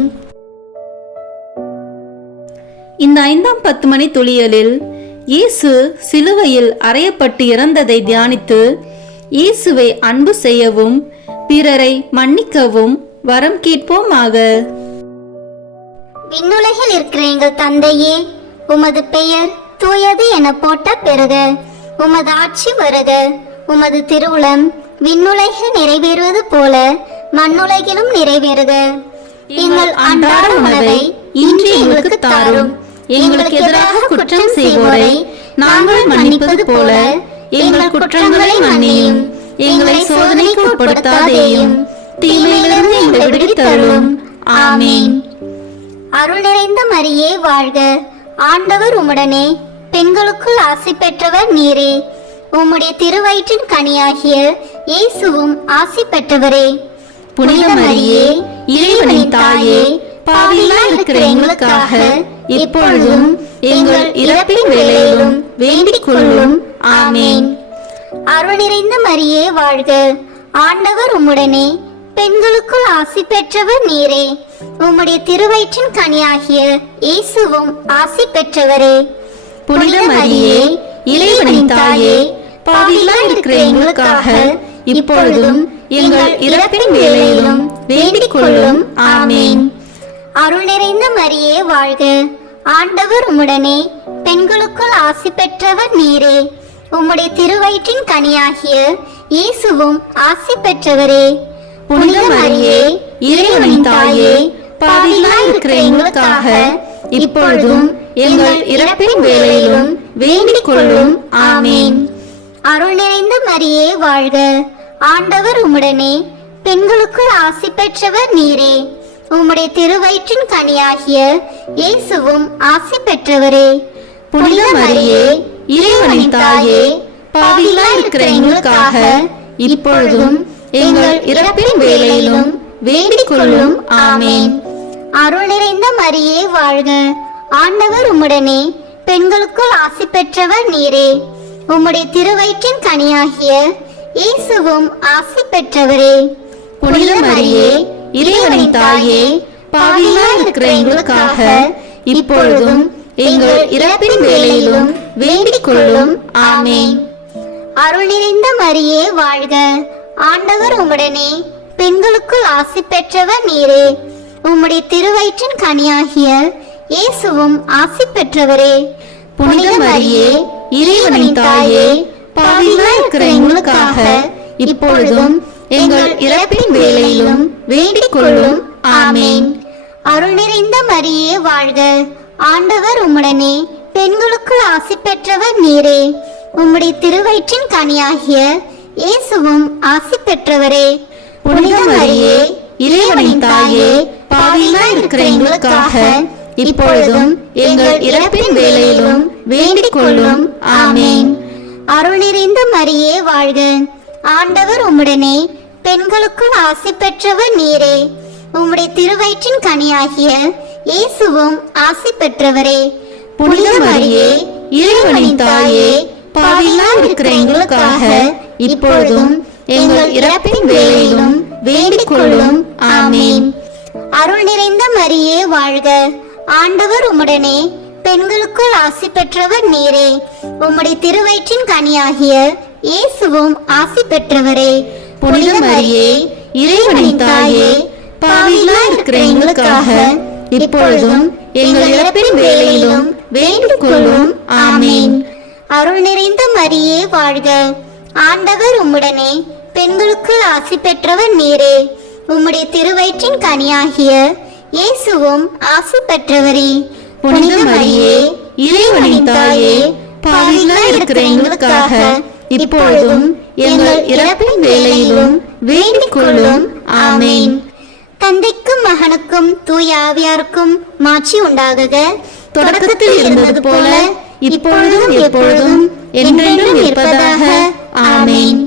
இந்த 5ஆம் 10 மணி துளியலில் இயேசு சிலுவையில் அறையப்பட்டு இறந்ததை தியானித்து இயேசுவை அன்பு செய்யவும் பிறரை மன்னிக்கவும் வரம் கேட்போமாக. விண்ணுலகில் இருக்கிற எங்கள் தந்தையே, உமது பெயர் தூயது என போட்ட பெறுக. உமது ஆட்சி வருக. உமது திருவுளம் விண்ணுலகில் நிறைவேறுவது போல மண்ணுலகிலும் நிறைவேறுக. எங்கள் அன்றாட உணவை இன்று எங்களுக்கு தாரும். எங்களுக்கு எதிராக குற்றம் செய்வோரை நாங்கள் மன்னிப்பது போல எங்கள் குற்றங்களை மன்னியும். எங்களை சோதனைக்கு உட்படுத்தாதேயும், தீமையிலிருந்து எங்களை விடுவித்தருளும். ஆமீன். அருள் நிறைந்த மரியே வாழ்க. ஆண்டவர் உம்முடனே, பெண்களுக்குள் ஆசி பெற்றவர் நீரே. உம்முடைய திருவயிற்றின் கனியாகிய இயேசுவும் ஆசி பெற்றவரே. புனித மரியே இறைவனின் தாயே பாவிகளாய் இருக்கிற எங்களுக்காக இப்பொழுதும் எங்கள் இறப்பின் வேளையிலும் வேண்டிக் கொள்ளும். ஆமேன். அருள் நிறைந்த மரியே வாழ்க. ஆண்டவர் உம்முடனே, பெண்களுக்குள் ஆசி பெற்றவர் நீரே. உம்முடைய திருவயிற்றின் கனியாகிய இயேசுவும் ஆசி பெற்றவரே. புனித மரியே இறைவனின் தாயே பாவிகளாய் இருக்கிற எங்களுக்காக இப்பொழுதும் எங்கள் இறப்பின் வேளையிலும் வேண்டிக் கொள்ளும். ஆமேன். அருள் நிறைந்த மரியே வாழ்க. ஆண்டவர் உம்முடனே, பெண்களுக்குள் ஆசி பெற்றவர் நீரே. உம்முடைய திருவயிற்றின் கனியாகிய இயேசுவும் ஆசி பெற்றவரே. புனித மரியே இறைவனின் தாயே பாவிகளாய் இருக்கிற எங்களுக்காக இப்பொழுதும் எங்கள் இறப்பின் வேளையிலும் வேண்டிக் கொள்ளும். ஆமேன். அருள் நிறைந்த மரியே வாழ்க. ஆண்டவர் உம்முடனே, பெண்களுக்குள் ஆசி பெற்றவர் நீரே. உம்முடைய திருவயிற்றின் கனியாகிய இயேசுவும் ஆசி பெற்றவரே. புனித மரியே இறைவனின் தாயே பாவிகளாய் இருக்கிற எங்களுக்காக இப்பொழுதும் எங்கள் இறப்பின் வேளையிலும் வேண்டிக் கொள்ளும். ஆமேன். அருள் நிறைந்த மரியே வாழ்க. ஆண்டவர் உம்முடனே, பெண்களுக்குள் ஆசி பெற்றவர் நீரே. உம்முடைய திருவயிற்றின் கனியாகிய இயேசுவும் ஆசி பெற்றவரே. புனித மரியே இறைவனின் தாயே பாவிகளாய் இருக்கிற எங்களுக்காக இப்பொழுதும் எங்கள் இறப்பின் வேளையிலும் வேண்டிக் கொள்ளும். ஆமேன். அருள் நிறைந்த மரியே வாழ்க. ஆண்டவர் உம்முடனே, பெண்களுக்குள் ஆசி பெற்றவர் நீரே. உம்முடைய திருவயிற்றின் கனியாகிய இயேசுவும் ஆசி பெற்றவரே. புனித மரியே இறைவனின் தாயே பாவிகளாய் இருக்கிற எங்களுக்காக இப்பொழுதும் எங்கள் இறப்பின் வேளையிலும் வேண்டிக் கொள்ளும். ஆமேன். அருள் நிறைந்த மரியே வாழ்க. ஆண்டவர் உம்முடனே, பெண்களுக்குள் ஆசி பெற்றவர் நீரே. உம்முடைய திருவயிற்றின் கனியாகிய இயேசுவும் ஆசி பெற்றவரே. புனித மரியே இறைவனின் தாயே பாவிகளாய் இருக்கிற எங்களுக்காக இப்பொழுதும் எங்கள் இறப்பின் வேளையிலும் வேண்டிக் கொள்ளும். ஆமென். அருள் நிறைந்த மரியே வாழ்க, ஆண்டவர் உம்முடனே, பெண்களுக்குள் ஆசி பெற்றவர் நீரே. உம்முடைய திருவயிற்றின் கனியாகிய இயேசுவும் ஆசி பெற்றவரே. புனித மரியே, இறைவனின் தாயே, பாவிகளாய் இருக்கிற எங்களுக்காக இப்பொழுதும் எங்கள் இறப்பின் வேளையிலும் வேண்டிக் கொள்ளும். ஆமென். அருள் நிறைந்த மரியே வாழ்க, ஆண்டவர் உம்முடனே, பெண்களுக்குள் ஆசி பெற்றவர் நீரே. உம்முடைய திருவயிற்றின் கனியாகிய இயேசுவும் ஆசி பெற்றவரே. புனித மரியே, இறைவனின் தாயே, பாவிகளாய் இருக்கிற எங்களுக்காக இப்பொழுதும் எங்கள் இறப்பின் வேளையிலும் வேண்டிக் கொள்ளும். ஆமென். அருள் நிறைந்த மரியே வாழ்க, ஆண்டவர் உம்முடனே, பெண்களுக்குள் ஆசி பெற்றவர் நீரே. உம்முடைய திருவயிற்றின் கனியாகிய இயேசுவும் ஆசி பெற்றவரே. புனித மரியே, இறைவனின் தாயே, பாவிகளாய் இருக்கிற எங்களுக்காக இப்பொழுதும் எங்கள் இறப்பின் வேளையிலும் வேண்டிக் கொள்ளும். ஆமென். தந்தைக்கும் மகனுக்கும் தூய ஆவியாருக்கும் மாட்சி உண்டாகுக. தொடக்கத்தில் இருந்தது போல இப்பொழுதும் எப்பொழுதும் என்றென்றும் இருப்பதாக. ஆமென்.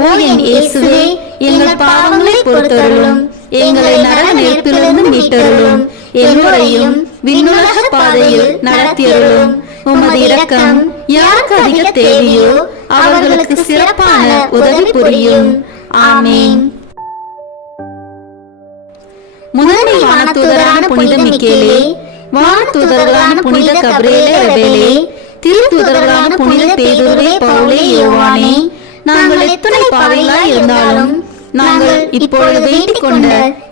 ஓ என் இயேசுவே, எங்கள் பாவங்களை பொறுத்தருளும், எங்களை நரக நெருப்பிலிருந்து மீட்டருளும், எல்லோரையும் விண்ணுலக பாதையில் நடத்தியருளும். உமது இரக்கம் யாருக்கு அதிக தேவையோ அவர்களுக்கு சிறப்பான உதவி புரியும். ஆமென். முதன்மை வானதூதரான புனித மிக்கேலே, வானதூதர்களான புனித கபிரியேலே ரெபேலே, திருத்தூதர்களான புனித பேதுருவே, பவுலே, யோவானே, நாங்கள் எத்தனை பாவிகளாய் இருந்தாலும் நாங்கள் இப்பொழுது வேண்டிக் கொண்ட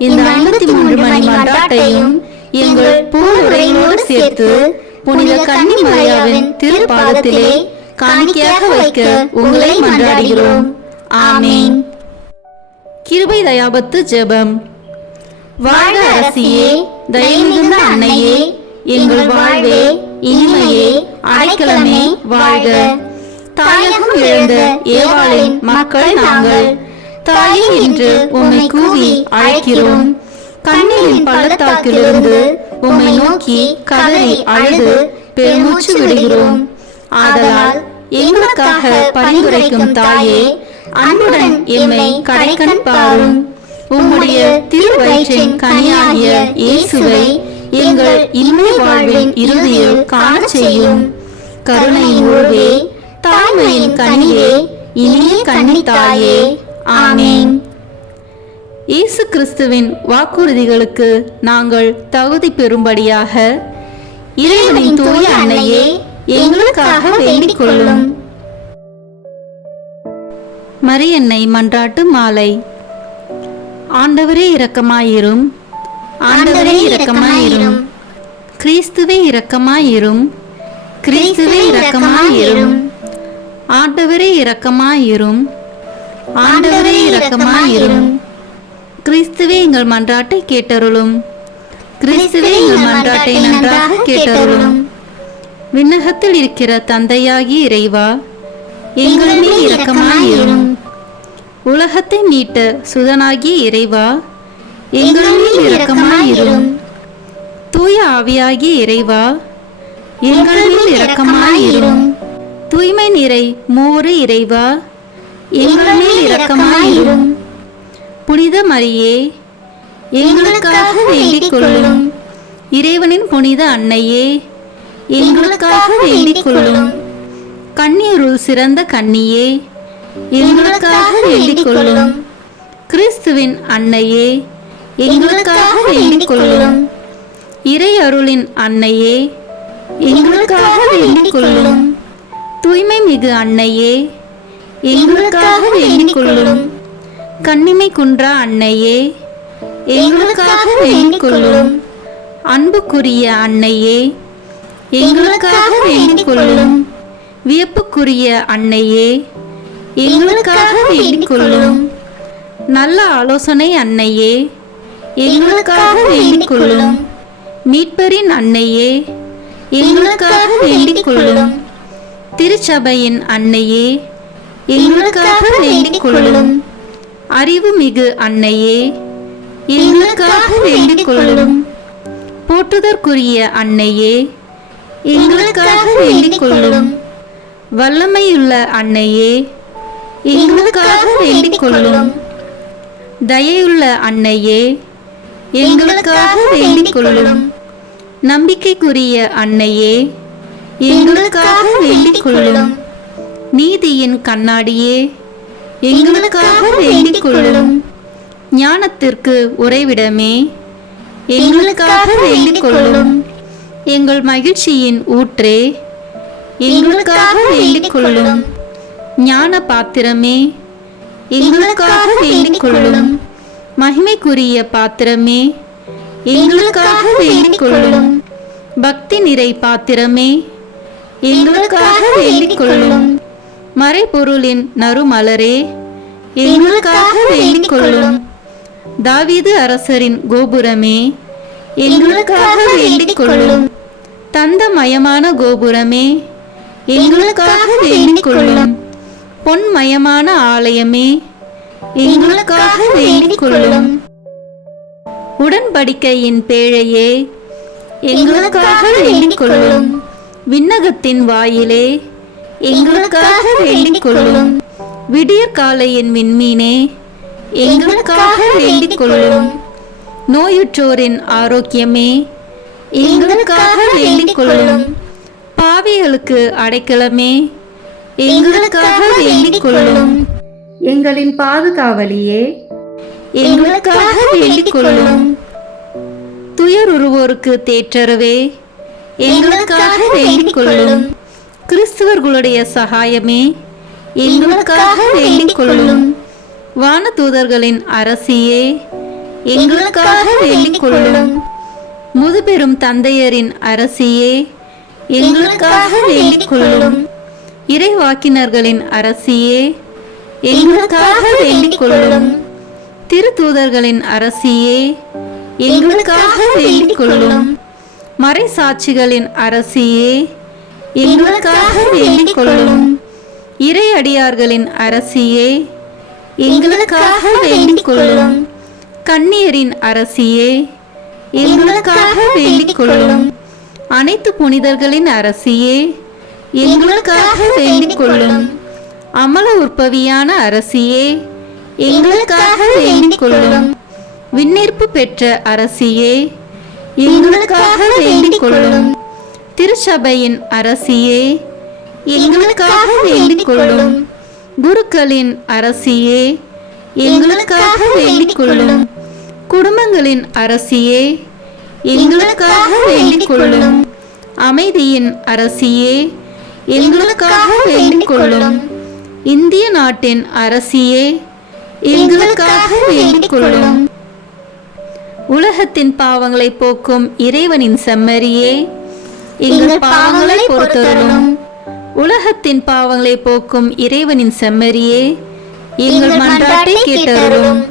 இந்த 53 மணி மன்றாட்டையும் எங்கள் பூவுரையோடு சேர்த்து புனித கன்னி மரியாவின் திருப்பாதத்திலே காணிக்கையாக வைக்க உங்களை மன்றாடுகிறோம். ஆமென். கிருபை தயாபத்து ஜெபம். வாழ்க அரசியே, தயை மிகுந்த அன்னையே, எங்கள் வாழ்வே, இனிமையே, அடைக்கலமே வாழ்க. தாயகம் இழந்த ஏவாளின் மக்கள் நாங்கள், தாயே என்று உம்மை கூவி அழைக்கிறோம். கண்ணீரின் பள்ளத்தாக்கிலிருந்து உம்மை நோக்கி கதறி அழுது பெருமூச்சு விடுகிறோம். ஆதலால் எங்களுக்காக பரிந்துரைக்கும் தாயே, அன்புடன் எம்மை கடைக்கண் பாரும். உம்முடைய திருவயிற்றின் கனியாகிய இயேசுவை எங்கள் இன்மை வாழ்வின் இறுதியில் காண செய்யும். கருணையின் உருவே, தாய்மையின் கனியே, இனிய கன்னி தாயே. ஆமென். இயேசு கிறிஸ்துவின் வாக்குறுதிகளுக்கு நாங்கள் தகுதி பெறும்படியாக இறைவனின் தூய அன்னையே, எங்களுக்காக வேண்டிக் கொள்ளும். மரியன்னை மன்றாட்டு மாலை. ஆண்டவரே இரக்கமாயிரும், ஆண்டவரே இரக்கமாயிரும், கிறிஸ்துவே இரக்கமாயிரும், கிறிஸ்துவே இரக்கமாயிரும், ஆண்டவரே இரக்கமாயிரும், ஆண்டவரே இரக்கமாயிரும். கிறிஸ்துவே எங்கள் மன்றாட்டை கேட்டருளும், கிறிஸ்துவே எங்கள் மன்றாட்டை நன்றாக கேட்டருளும். விண்ணகத்தில் இருக்கிற தந்தையாகி இறைவா, எங்கள் மேல் இரக்கமாயிரும். உலகத்தை மீட்ட சுதனாகிய இறைவா, எங்கள் மேல் இரக்கமாயிரும். தூய ஆவியாகிய இறைவா, எங்கள் மேல் இரக்கமாயிரும். தூய்மை நிறை மூவரு இறைவா, எங்கள் மேல் இரக்கமாயிரும். புனித மரியே, எங்களுக்காக வேண்டிக் கொள்ளும். இறைவனின் புனித அன்னையே, எங்களுக்காக வேண்டிக் கொள்ளும். கன்னியருள் சிறந்த கன்னியே, எங்களுக்காக வேண்டிக் கொள்ளும். கிறிஸ்துவின் அன்னையே, எங்களுக்காக வேண்டிக் கொள்ளும். இறை அருளின் அன்னையே, எங்களுக்காக வேண்டிக் கொள்ளும். தூய்மை மிகு அன்னையே, எங்களுக்காக வேண்டிக் கொள்ளும். கன்னிமை குன்றா அன்னையே, எங்களுக்காக வேண்டிக் கொள்ளும். அன்புக்குரிய அன்னையே, எங்களுக்காக வேண்டிக் கொள்ளும். வியப்புக்குரிய அன்னையே, எங்களுக்காக வேண்டிக் கொள்ளும். நல்ல ஆலோசனை அன்னையே, எங்களுக்காக வேண்டிக் கொள்ளும். மீட்பரின் அன்னையே, எங்களுக்காக வேண்டிக் கொள்ளும். திருச்சபையின் அன்னையே, எங்களுக்காக வேண்டிக் கொள்ளும். அறிவு மிகு அன்னையே, எங்களுக்காக வேண்டிக் கொள்ளும். போற்றுதற்குரிய அன்னையே, எங்களுக்காக வேண்டிக் கொள்ளும். வல்லமையுள்ள அன்னையே, எங்களுக்காக வேண்டிக் கொள்ளும். தயையுள்ள அன்னையே, எங்களுக்காக வேண்டிக் கொள்ளும். நம்பிக்கைக்குரிய அன்னையே, எங்களுக்காக வேண்டிக் கொள்ளும். நீதியின் கண்ணாடியே, எங்களுக்காக வேண்டிக் கொள்ளும். ஞானத்திற்கு உறைவிடமே, எங்களுக்காக வேண்டிக் கொள்ளும். எங்கள் மகிழ்ச்சியின் ஊற்றே, எங்களுக்காக வேண்டிக் கொள்ளும். ஞான பாத்திரமே, எங்களுக்காக வேண்டிக் கொள்ளும். மகிமைக்குரிய பாத்திரமே, எங்களுக்காக வேண்டிக் கொள்ளும். பக்தி நிறை பாத்திரமே, எங்களுக்காக வேண்டிக் கொள்ளும். மறைபொருளின் நறுமலரே, எங்களுக்காக வேண்டிக் கொள்ளும். தாவீது அரசரின் கோபுரமே, எங்களுக்காக வேண்டிக் கொள்ளும். தந்தமயமான கோபுரமே, எங்களுக்காக வேண்டிக் கொள்ளும். பொன்மயமான ஆலயமே, எங்களுக்காக வேண்டிக் கொள்ளும். உடன்படிக்கையின் பேழையே, எங்களுக்காக வேண்டிக் கொள்ளும். விண்ணகத்தின் வாயிலே, எங்களுக்காக வேண்டிக் கொள்ளும். விடியற்காலையின் விண்மீனே, எங்களுக்காக வேண்டிக் கொள்ளும். நோயுற்றோரின் ஆரோக்கியமே, எங்களுக்காக வேண்டிக் கொள்ளும். பாவிகளுக்கு அடைக்கலமே, எங்களுக்காக வேண்டிக் கொள்ளும். எங்களின் பாதுகாவலியே, எங்களுக்காக வேண்டிக் கொள்ளும். துயருருவோருக்கு தேற்றரவே, எங்களுக்காக வேண்டிக் கொள்ளும். கிறிஸ்துவர்களுடைய சகாயமே, எங்களுக்காக வேண்டிக் கொள்ளும். வானதூதர்களின் அரசியே, எங்களுக்காக வேண்டிக் கொள்ளும். முதுபெரும் தந்தையரின் அரசியே, எங்களுக்காக வேண்டிக் கொள்ளும். இறைவாக்கினர்களின் அரசியே, எங்களுக்காக வேண்டிக் கொள்ளும். திருத்தூதர்களின் அரசியே, எங்களுக்காக வேண்டிக் கொள்ளும். மறைசாட்சிகளின் அரசியே, எங்களுக்காக வேண்டிக் கொள்ளும். இறையடியார்களின் அரசியே, எங்களுக்காக வேண்டிக் கொள்ளும். கன்னியரின் அரசியே, எங்களுக்காக வேண்டிக் கொள்ளும். அனைத்து புனிதர்களின் அரசியே, எங்களுக்காக வேண்டிக் கொள்ளும். அமல உற்பவியான அரசியே, எங்களுக்காக வேண்டிக் கொள்ளும். விண்ணேற்பு பெற்ற அரசியே, எங்களுக்காக வேண்டிக் கொள்ளும். திருச்சபையின் அரசியே, எங்களுக்காக வேண்டிக் கொள்ளும். குருக்களின் அரசியே, எங்களுக்காக வேண்டிக் கொள்ளும். குடும்பங்களின் அரசியே, எங்களுக்காக வேண்டிக் கொள்ளும். அமைதியின் அரசியே, எங்களுக்காக வேண்டிக் கொள்ளும். இந்திய நாட்டின் அரசியே, எங்களுக்காக வேண்டிக் கொள்ளும். உலகத்தின் பாவங்களை போக்கும் இறைவனின் செம்மறியே, எங்கள் பாவங்களை பொறுத்தருளும். உலகத்தின் பாவங்களை போக்கும் இறைவனின் செம்மறியே, எங்கள் மன்றாட்டை கேட்டருளும்.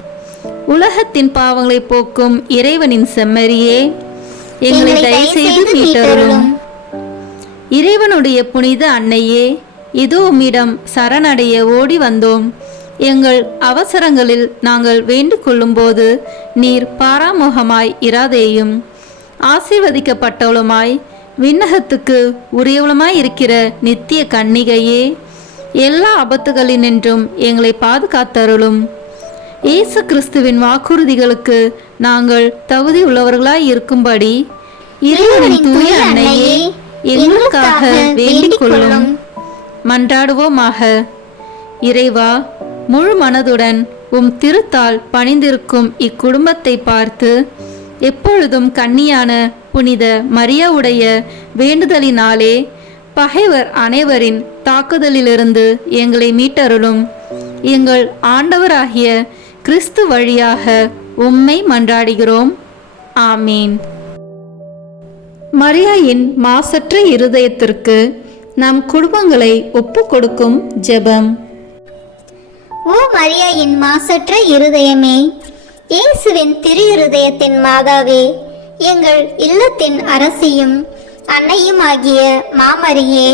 உலகத்தின் பாவங்களை போக்கும் இறைவனின் செம்மறியே, எங்களை தயவுசெய்து மீட்டருளும். இறைவனுடைய புனித அன்னையே, இதோ உம்மிடம் சரணடைய ஓடி வந்தோம். எங்கள் அவசரங்களில் நாங்கள் வேண்டிக் கொள்ளும்போது நீர் பாராமுகமாய் இராதேயும். ஆசீர்வதிக்கப்பட்டவளுமாய் விண்ணகத்துக்கு உரியவளுமாய் இருக்கிற நித்திய கன்னிகையே, எல்லா ஆபத்துகளினின்றும் எங்களை பாதுகாத்தருளும். இயேசு கிறிஸ்துவின் வாக்குறுதிகளுக்கு நாங்கள் தகுதி உள்ளவர்களாய் இருக்கும்படி இறைவனின் தூய அன்னையே, எங்களுக்காக வேண்டிக் கொள்ளும். மன்றாடுவோமாக. இறைவா, முழு மனதுடன் உம் திருத்தால் பணிந்திருக்கும் இக்குடும்பத்தை பார்த்து எப்பொழுதும் கன்னியான புனித மரியாவுடைய வேண்டுதலினாலே பகைவர் அனைவரின் தாக்குதலிலிருந்து எங்களை மீட்டருளும். எங்கள் ஆண்டவராகிய கிறிஸ்து வழியாக உம்மை மன்றாடுகிறோம். ஆமீன். மரியாயின் மாசற்ற இருதயத்திற்கு நம் குடும்பங்களை ஒப்புக் கொடுக்கும் ஜெபம். ஓ மரியாயின் மாசற்ற இருதயமே, இயேசுவின் திரு இருதயத்தின் மாதாவே, எங்கள் இல்லத்தின் அரசியும் அன்னையும் ஆகிய மாமரியே,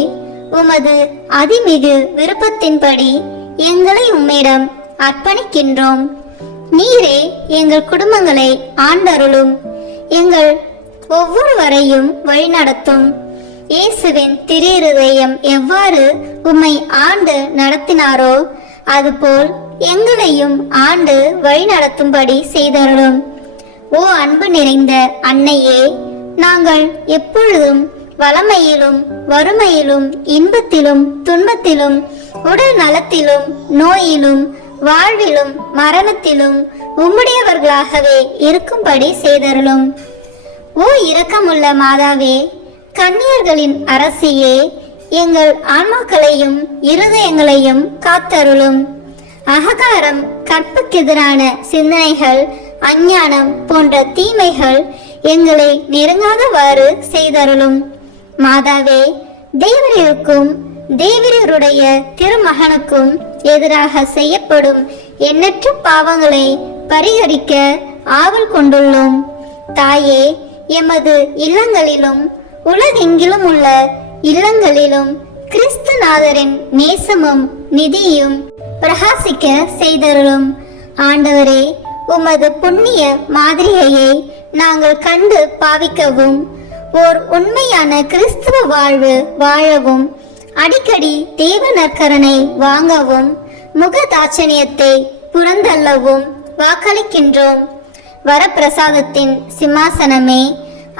உமது அதிமிகு விருப்பத்தின்படி எங்களை உம்மிடம் அர்ப்பணிக்கின்றோம். நீரே எங்கள் குடும்பங்களை ஆண்டருளும், எங்கள் ஒவ்வொருவரையும் வழிநடத்தும். இயேசுவின் திரு இருதயம் எவ்வாறு உம்மை ஆண்டு நடத்தினாரோ அதுபோல் எங்களையும் ஆண்டு வழிநடத்தும்படி செய்தருளும். ஓ அன்பு நிறைந்த அன்னையே, நாங்கள் எப்பொழுதும் வளமையிலும் வறுமையிலும் இன்பத்திலும் துன்பத்திலும் உடல் நலத்திலும் நோயிலும் வாழ்விலும் மரணத்திலும் உம்முடையவர்களாகவே இருக்கும்படி செய்தருளும். ஓ இரக்கமுள்ள மாதாவே, கன்னியர்களின் அரசியே, எங்கள் ஆன்மாக்களையும் இருதயங்களையும் காத்தருளும். அகங்காரம், கற்புக்கெதிரான சிந்தனைகள், அஞ்ஞானம் போன்ற தீமைகள் எங்களை நெருங்காதவாறு செய்தருளும். மாதாவே, தேவரருக்கும் தேவரருடைய திருமகனுக்கும் எதிராக செய்யப்படும் எண்ணற்ற பாவங்களை பரிகரிக்க ஆவல் கொண்டுள்ளோம். தாயே, எமது இல்லங்களிலும் உலகெங்கிலும் உள்ள இல்லங்களிலும் கிறிஸ்துநாதரின் நேசமும் நிதியும் பிரகாசிக்க செய்தருளும். ஆண்டவரே, உமது புண்ணிய மாதிரியையை நாங்கள் கண்டு பாவிக்கவும், ஓர் உண்மையான கிறிஸ்துவ வாழ்வு வாழவும், அடிக்கடி தேவ நற்கரனை வாங்கவும், முகதாட்சணியத்தை புறந்தள்ளவும் வாக்களிக்கின்றோம். வரப்பிரசாதத்தின் சிம்மாசனமே,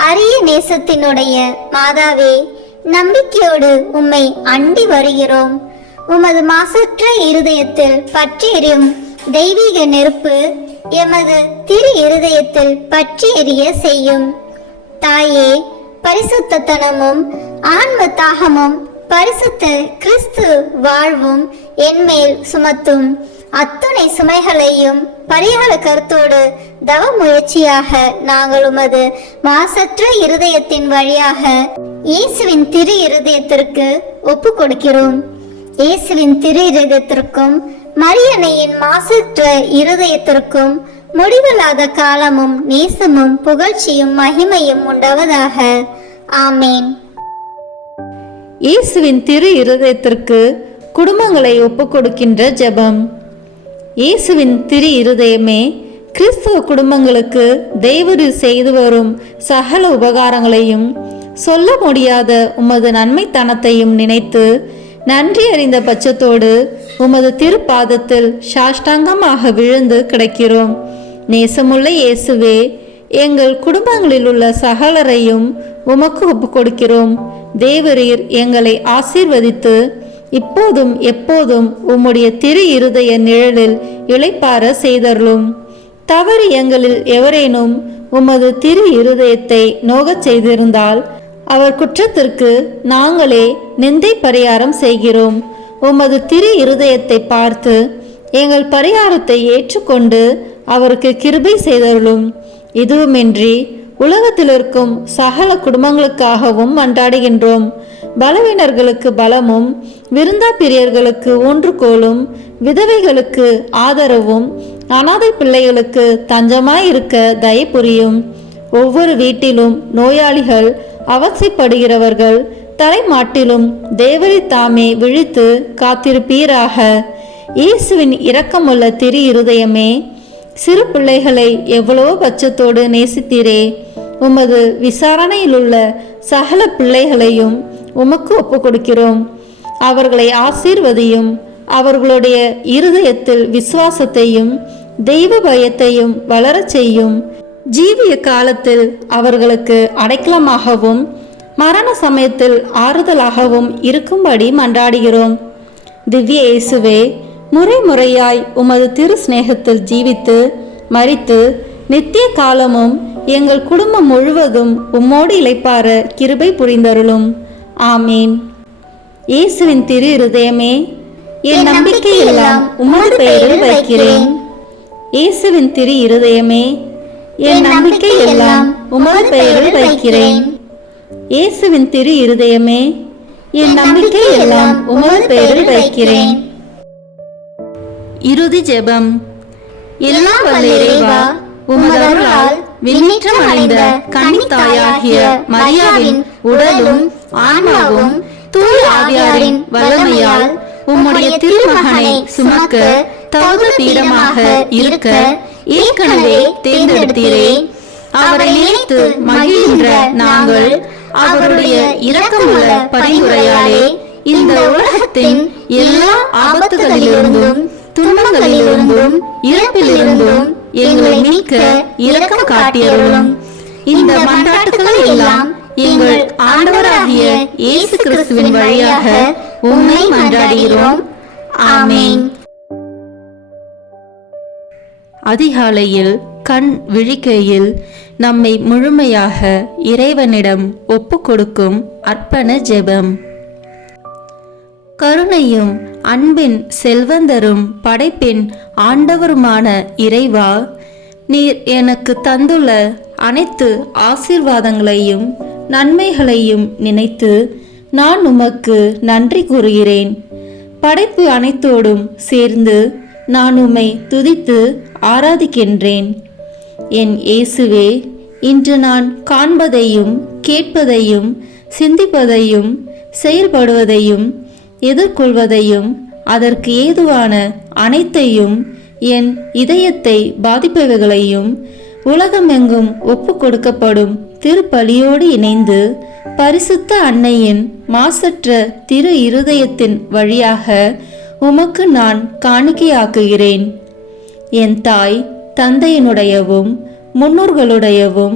அரிய நேசத்தினுடைய மாதாவே, நம்பிக்கையோடு உம்மை அண்டி வருகிறோம். உமது மாசற்ற இருதயத்தில் பற்றி எரியும் தெய்வீக நெருப்பு எமது திரு இருதயத்தில் பற்றி எரிய செய்யும். தாயே, பரிசுத்தனமும் ஆன்ம தாகமும் பரிசுத்த கிறிஸ்து வாழ்வும் என்மேல் சுமத்தும். அத்துணை சுமைகளையும் பரிகார கருத்தோடு தவ முயற்சியாக நாங்கள் உமது மாசற்ற இருதயத்தின் வழியாக இயேசுவின் திரு இருதயத்திற்கு ஒப்பு கொடுக்கிறோம். இயேசுவின் திரு இருதயத்திற்கும் மரியன்னையின் மாசற்ற இருதயத்திற்கும் முடிவில்லாத காலமும் நேசமும் புகழ்ச்சியும் மகிமையும் உண்டாவதாக. ஆமேன். இயேசுவின் திரு இருதயத்திற்கு குடும்பங்களை ஒப்புக் கொடுக்கின்ற ஜெபம். இயேசுவின் திரு இருதயமே, கிறிஸ்துவ குடும்பங்களுக்கு தேவரீர் செய்து வரும் சகல உபகாரங்களையும் சொல்ல முடியாத உமது நன்மைத்தனத்தையும் நினைத்து நன்றி அறிந்த பட்சத்தோடு உமது திருப்பாதத்தில் சாஷ்டாங்கமாக விழுந்து கிடக்கிறோம். நேசமுள்ள இயேசுவே, எங்கள் குடும்பங்களில் உள்ள சகலரையும் உமக்கு ஒப்புக் கொடுக்கிறோம். தேவரீர் எங்களை ஆசீர்வதித்து இப்போதும் எப்போதும் உம்முடைய திரு இருதய நிழலில் இளைப்பார செய்தருளும். தவறு எங்களில் எவரேனும் உமது திரு இருதயத்தை நோகச் செய்திருந்தால் அவர் குற்றத்திற்கு நாங்களே நிந்தை பரிகாரம் செய்கிறோம். உமது திரு இருதயத்தை பார்த்து எங்கள் பரிகாரத்தை ஏற்றுக்கொண்டு அவருக்கு கிருபை செய்தருளும். இதுவுமின்றி உலகத்தில் இருக்கும் சகல குடும்பங்களுக்காகவும் மன்றாடுகின்றோம். பலவீனர்களுக்கு பலமும், விருந்தா பிரியர்களுக்கு ஊன்றுகோலும், விதவைகளுக்கு ஆதரவும், அனாதை பிள்ளைகளுக்கு தஞ்சமாயிருக்க தயை புரியும். ஒவ்வொரு வீட்டிலும் நோயாளிகள், அவசியப்படுகிறவர்கள் தலைமாட்டிலும் தேவரி தாமே விழித்து காத்திருப்பீராக. இயேசுவின் இரக்கமுள்ள திரு இருதயமே, சிறு பிள்ளைகளை எவ்வளவோ பட்சத்தோடு நேசித்தீரே. உமது விசாரணையில் உள்ள சகல பிள்ளைகளையும் உமக்கு ஒப்புக் கொடுக்கிறோம். அவர்களை ஆசீர்வதியும். அவர்களுடைய இருதயத்தில் விசுவாசத்தையும் தெய்வ பயத்தையும் வளரச் செய்யும். ஜீவிய காலத்தில் அவர்களுக்கு அடைக்கலமாகவும் மரண சமயத்தில் ஆறுதலாகவும் இருக்கும்படி மன்றாடுகிறோம். திவ்ய இயேசுவே, முறை முறையாய் உமது திரு சிநேகத்தில் ஜீவித்து மரித்து நித்திய காலமும் எங்கள் குடும்பம் முழுவதும் உம்மோடு இளைப்பார கிருபை புரிந்தருளும். ஆமீன். இயேசுவின் திரு இருதயமே, என் நம்பிக்கை எல்லாம் உமது பெயரில் வைக்கிறேன். இயேசுவின் திரு இருதயமே, என் நம்பிக்கை எல்லாம் உமது பெயரில் வைக்கிறேன். இயேசுவின் திரு இருதயமே, என் நம்பிக்கை எல்லாம் உமது பெயரில் வைக்கிறேன். இறுதி ஜெபம். எல்லாம் வல்ல இறைவா, உமது அருளால் விண்ணேற்றம் அடைந்த கன்னித்தாயாகிய மரியாவின் உடலும் ஆன்மாவும் தூய ஆவியாரின் வல்லமையால் உம்முடைய திருமகனை சுமக்க தகுந்த பீடமாக இருக்க ஏற்கனவே தேர்ந்தெடுத்தீரே. அவரை நினைத்து மகிழ்கின்ற நாங்கள் அவருடைய இரக்கமுள்ள பரிந்துரையாலே இந்த உலகத்தின் எல்லா ஆபத்துகளிலிருந்தும் துன்பங்களிலிருந்தும் இறப்பிலிருந்தும் எங்களை மீட்க இரக்கம் காட்டியருளும். இந்த மன்றாட்டுக்களை எல்லாம் எங்கள் ஆண்டவராகிய இயேசு கிறிஸ்துவின் வழியாக உம்மை மன்றாடுகிறோம். ஆமென். அதிகாலையில் கண் விழிக்கையில் நம்மை முழுமையாக இறைவனிடம் ஒப்புக்கொடுக்கும் அர்ப்பண ஜெபம். கருணையும் அன்பின் செல்வந்தரும் படைப்பின் ஆண்டவருமான இறைவா, நீர் எனக்கு தந்துள்ள அனைத்து ஆசீர்வாதங்களையும் நன்மைகளையும் நினைத்து நான் உமக்கு நன்றி கூறுகிறேன். படைப்பு அனைத்தோடும் சேர்ந்து நான் உம்மை துதித்து ஆராதிக்கின்றேன். என் இயேசுவே, இன்று நான் காண்பதையும் கேட்பதையும் சிந்திப்பதையும் செயல்படுவதையும் எதிர்கொள்வதையும் அதற்கு ஏதுவான அனைத்தையும் என் இதயத்தை பாதிப்பவைகளையும் உலகமெங்கும் ஒப்பு கொடுக்கப்படும் திருப்பலியோடு இணைந்து பரிசுத்த அன்னையின் மாசற்ற திரு இருதயத்தின் வழியாக உமக்கு நான் காணிக்கையாக்குகிறேன். என் தாய் தந்தையினுடையவும் முன்னோர்களுடையவும்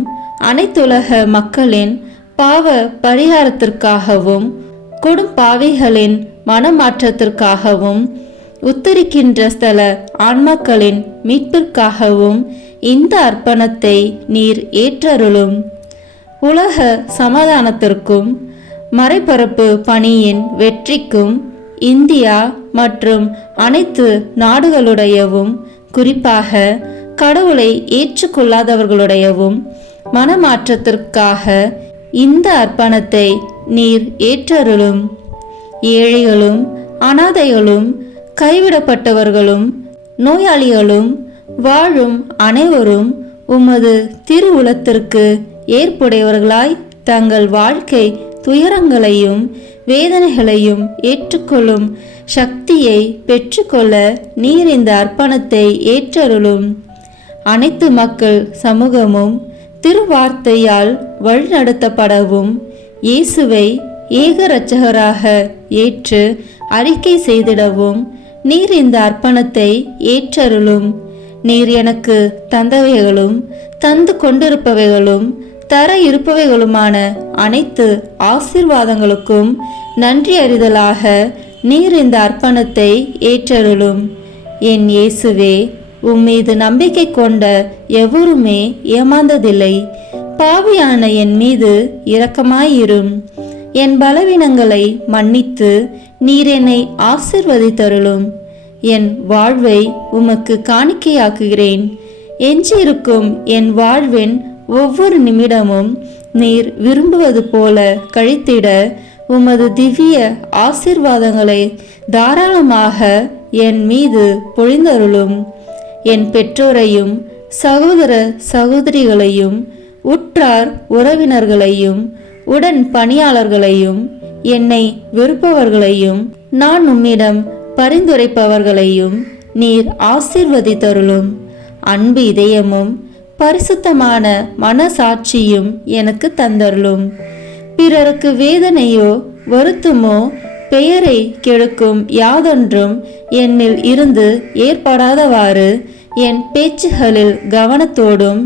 அனைத்துலக மக்களின் பாவ பரிகாரத்திற்காகவும் கொடும்பாவிகளின் மனமாற்றத்திற்காகவும் உத்தரிக்கின்ற ஸ்தல ஆன்மாக்களின் மீட்பிற்காகவும் இந்த அர்ப்பணத்தை நீர் ஏற்றருளும். உலக சமாதானத்திற்கும் மறைபரப்பு பணியின் வெற்றிக்கும் இந்தியா மற்றும் அனைத்து நாடுகளுடையவும் குறிப்பாக கடவுளை ஏற்றுக்கொள்ளாதவர்களுடையவும் மனமாற்றத்திற்காக இந்த அர்ப்பணத்தை நீர் ஏற்றருளும். ஏழைகளும் அனாதைகளும் கைவிடப்பட்டவர்களும் நோயாளிகளும் வாழும் அனைவரும் உமது திருவுளத்திற்கு ஏற்புடையவர்களாய் தங்கள் வாழ்க்கை துயரங்களையும் வேதனைகளையும் ஏற்றுக்கொள்ளும் சக்தியை பெற்றுக்கொள்ள நீர் இந்த அர்ப்பணத்தை ஏற்றருளும். அனைத்து மக்கள் சமூகமும் திருவார்த்தையால் வழிநடத்தப்படவும் இயேசுவை ஏக இரட்சகராக ஏற்று அறிக்கை செய்திடவும் நீர் இந்த அர்ப்பணத்தை ஏற்றருளும். நீர் எனக்கு தந்தவைகளும் தந்து கொண்டிருப்பவைகளும் தர இருப்பவைகளுமான அனைத்து ஆசீர்வாதங்களுக்கும் நன்றி அறிதலாக நீர் இந்த அர்ப்பணத்தை ஏற்றருளும். என் இயேசுவே, உம்மீது நம்பிக்கை கொண்ட எவருமே ஏமாந்ததில்லை. பாவியான என் மீது இரக்கமாயிரும். என் பலவீனங்களை மன்னித்து நீர் என்னை ஆசீர்வதித்தருளும். என் வாழ்வை உமக்கு காணிக்கையாக்குகிறேன். எஞ்சியிருக்கும் என் வாழ்வின் ஒவ்வொரு நிமிடமும் நீர் விரும்புவது போல கழித்திட உமது திவ்ய ஆசீர்வாதங்களை தாராளமாக என் மீது பொழிந்தருளும். என் பெற்றோரையும் சகோதர சகோதரிகளையும் உற்றார் உறவினர்களையும் உடன் பணியாளர்களையும் என்னை வெறுப்பவர்களையும் நான் உம்மிடம் பரிந்துரைப்பவர்களையும் நீர் ஆசீர்வதித்தருளும். அன்பு இதயமும் பரிசுத்தமான மனசாட்சியும் எனக்கு தந்தருளும். பிறருக்கு வேதனையோ வருத்தமோ பெயரை கெடுக்கும் யாதொன்றும் என்னில் இருந்து ஏற்படாதவாறு என் பேச்சுகளில் கவனத்தோடும்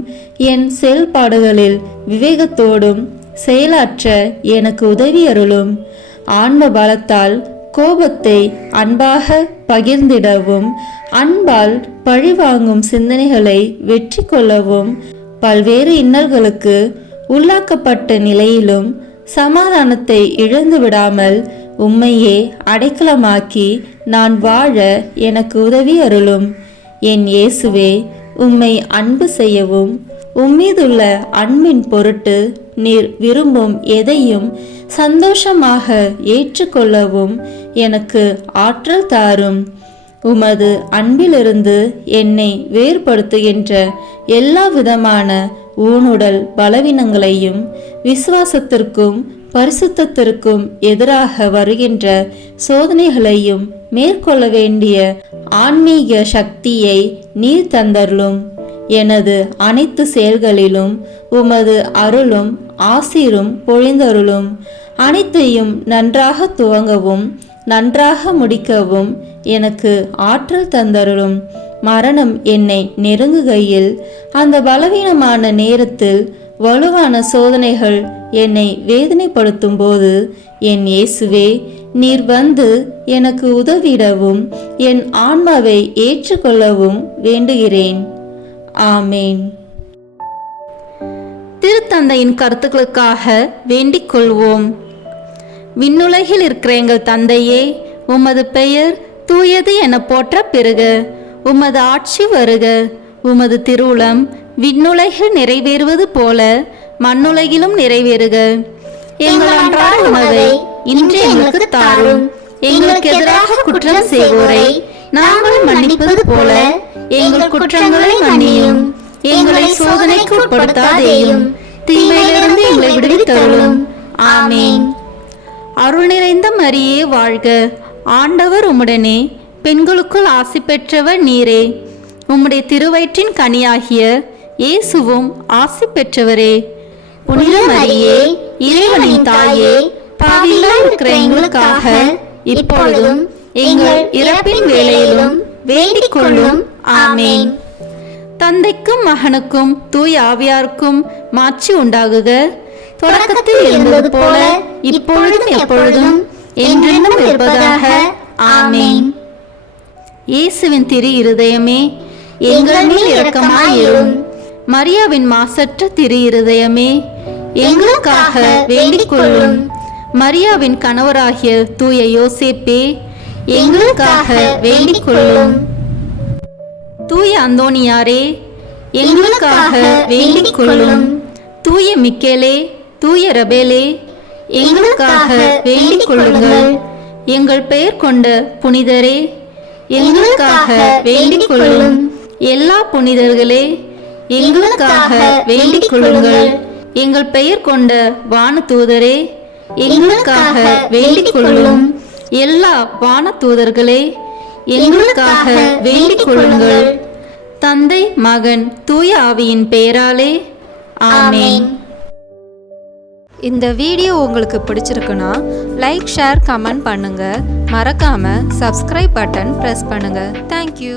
என் செயல்பாடுகளில் விவேகத்தோடும் செயலாற்ற எனக்கு உதவி அருளும். ஆன்ம பலத்தால் கோபத்தை அன்பாக பகிர்ந்திடவும் அன்பால் பழிவாங்கும் சிந்தனைகளை வெற்றி கொள்ளவும் பல்வேறு இன்னல்களுக்கு உள்ளாக்கப்பட்ட நிலையிலும் சமாதானத்தை இழந்து விடாமல் உம்மையே அடைக்கலமாக்கி நான் வாழ எனக்கு உதவி அருளும். என் இயேசுவே, உம்மை அன்பு செய்யவும் உம்மீதுள்ள அன்பின் பொருட்டு நீர் விரும்பும் எதையும் சந்தோஷமாக ஏற்றுக்கொள்ளவும் எனக்கு ஆற்றல் தாரும். உமது அன்பிலிருந்து என்னை வேறுபடுத்துகின்ற எல்லா விதமான ஊனுடல் பலவீனங்களையும் விசுவாசத்திற்கும் பரிசுத்தத்திற்கும் எதிராக வருகின்ற சோதனைகளையும் மேற்கொள்ள வேண்டிய ஆன்மீக சக்தியை நீர் தந்தருளும். எனது அனைத்து செயல்களிலும் உமது அருளும் ஆசீரும் பொழிந்தருளும். அனைத்தையும் நன்றாக துவங்கவும் நன்றாக முடிக்கவும் எனக்கு ஆற்றல் தந்தருளும். மரணம் என்னை நெருங்குகையில், அந்த பலவீனமான நேரத்தில் வலுவான சோதனைகள் என்னை வேதனைப்படுத்தும் போது, என் இயேசுவே, நீர் வந்து எனக்கு உதவிடவும் என் ஆன்மாவை ஏற்றுக்கொள்ளவும் வேண்டுகிறேன். ஆமேன். திருத்தந்தையின் கருத்துக்களுக்காக வேண்டிக் கொள்வோம். விண்ணுலகில் இருக்கிற எங்கள் தந்தையே, உமது பெயர் தூயது என போற்ற பெறுக. உமது ஆட்சி வருக. உமது திருவுளம் விண்ணுலகில் நிறைவேறுவது போல மண்ணுலகிலும் நிறைவேறுக. எங்கள் அன்றாட உணவை இன்று எங்களுக்கு தாரும். எங்களுக்கு எதிராக குற்றம் செய்வோரை நாங்கள் மன்னிப்பது போல எங்கள் குற்றங்களை மன்னியும். எங்களை சோதனைக்கு உட்படுத்தாதேயும், தீமையிலிருந்து எங்களை விடுவித்தருளும். ஆமேன். அருள் நிறைந்த மரியே வாழ்க. ஆண்டவர் உம்முடனே, பெண்களுக்குள் ஆசி பெற்றவர் நீரே. உம்முடைய திருவயிற்றின் கனியாகிய இயேசுவும் ஆசி பெற்றவரே. புனித மரியே, இறைவனின் தாயே, பாவிகளாய் இருக்கிற எங்களுக்காக இப்பொழுதும் எங்கள் இறப்பின் வேளையிலும் வேண்டிக் கொள்ளும். ஆமேன். தந்தைக்கும் மகனுக்கும் தூய ஆவியாருக்கும் மாட்சி உண்டாகுக. தொடக்கத்தில் இருந்தது போல இப்பொழுதும் எப்பொழுதும் என்றென்றும் இருப்பதாக. ஆமேன். இயேசுவின் திரு இருதயமே, எங்கள் மேல் இரக்கமாயிரும். மரியாவின் மாசற்ற திரு இருதயமே, எங்களுக்காக வேண்டிக் கொள்ளும். மரியாவின் கணவராகிய தூய யோசேப்பே, எங்களுக்காக வேண்டிக் கொள்ளும். தூய அந்தோனியாரே, எங்களுக்காக வேண்டிக் கொள்ளும். தூய மிக்கேலே, தூய ரபேலே, எங்களுக்காக வேண்டிக் கொள்ளுங்கள். எங்கள் பெயர் கொண்ட புனிதரே, எங்களுக்காக வேண்டிக் கொள்ளும். எல்லா புனிதர்களே, எங்களுக்காக வேண்டிக் கொள்ளுங்கள். எங்கள் பெயர் கொண்ட வானதூதரே, எங்களுக்காக வேண்டிக் கொள்ளும். எல்லா வானதூதர்களே, எங்களுக்காக வேண்டிக் கொள்ளுங்கள். தந்தை, மகன், தூய ஆவியின் பெயராலே. ஆமேன். இந்த வீடியோ உங்களுக்கு பிடிச்சிருக்குன்னா லைக், ஷேர், கமெண்ட் பண்ணுங்க. மறக்காம சப்ஸ்கிரைப் பட்டன் பிரஸ் பண்ணுங்க. தேங்க்யூ.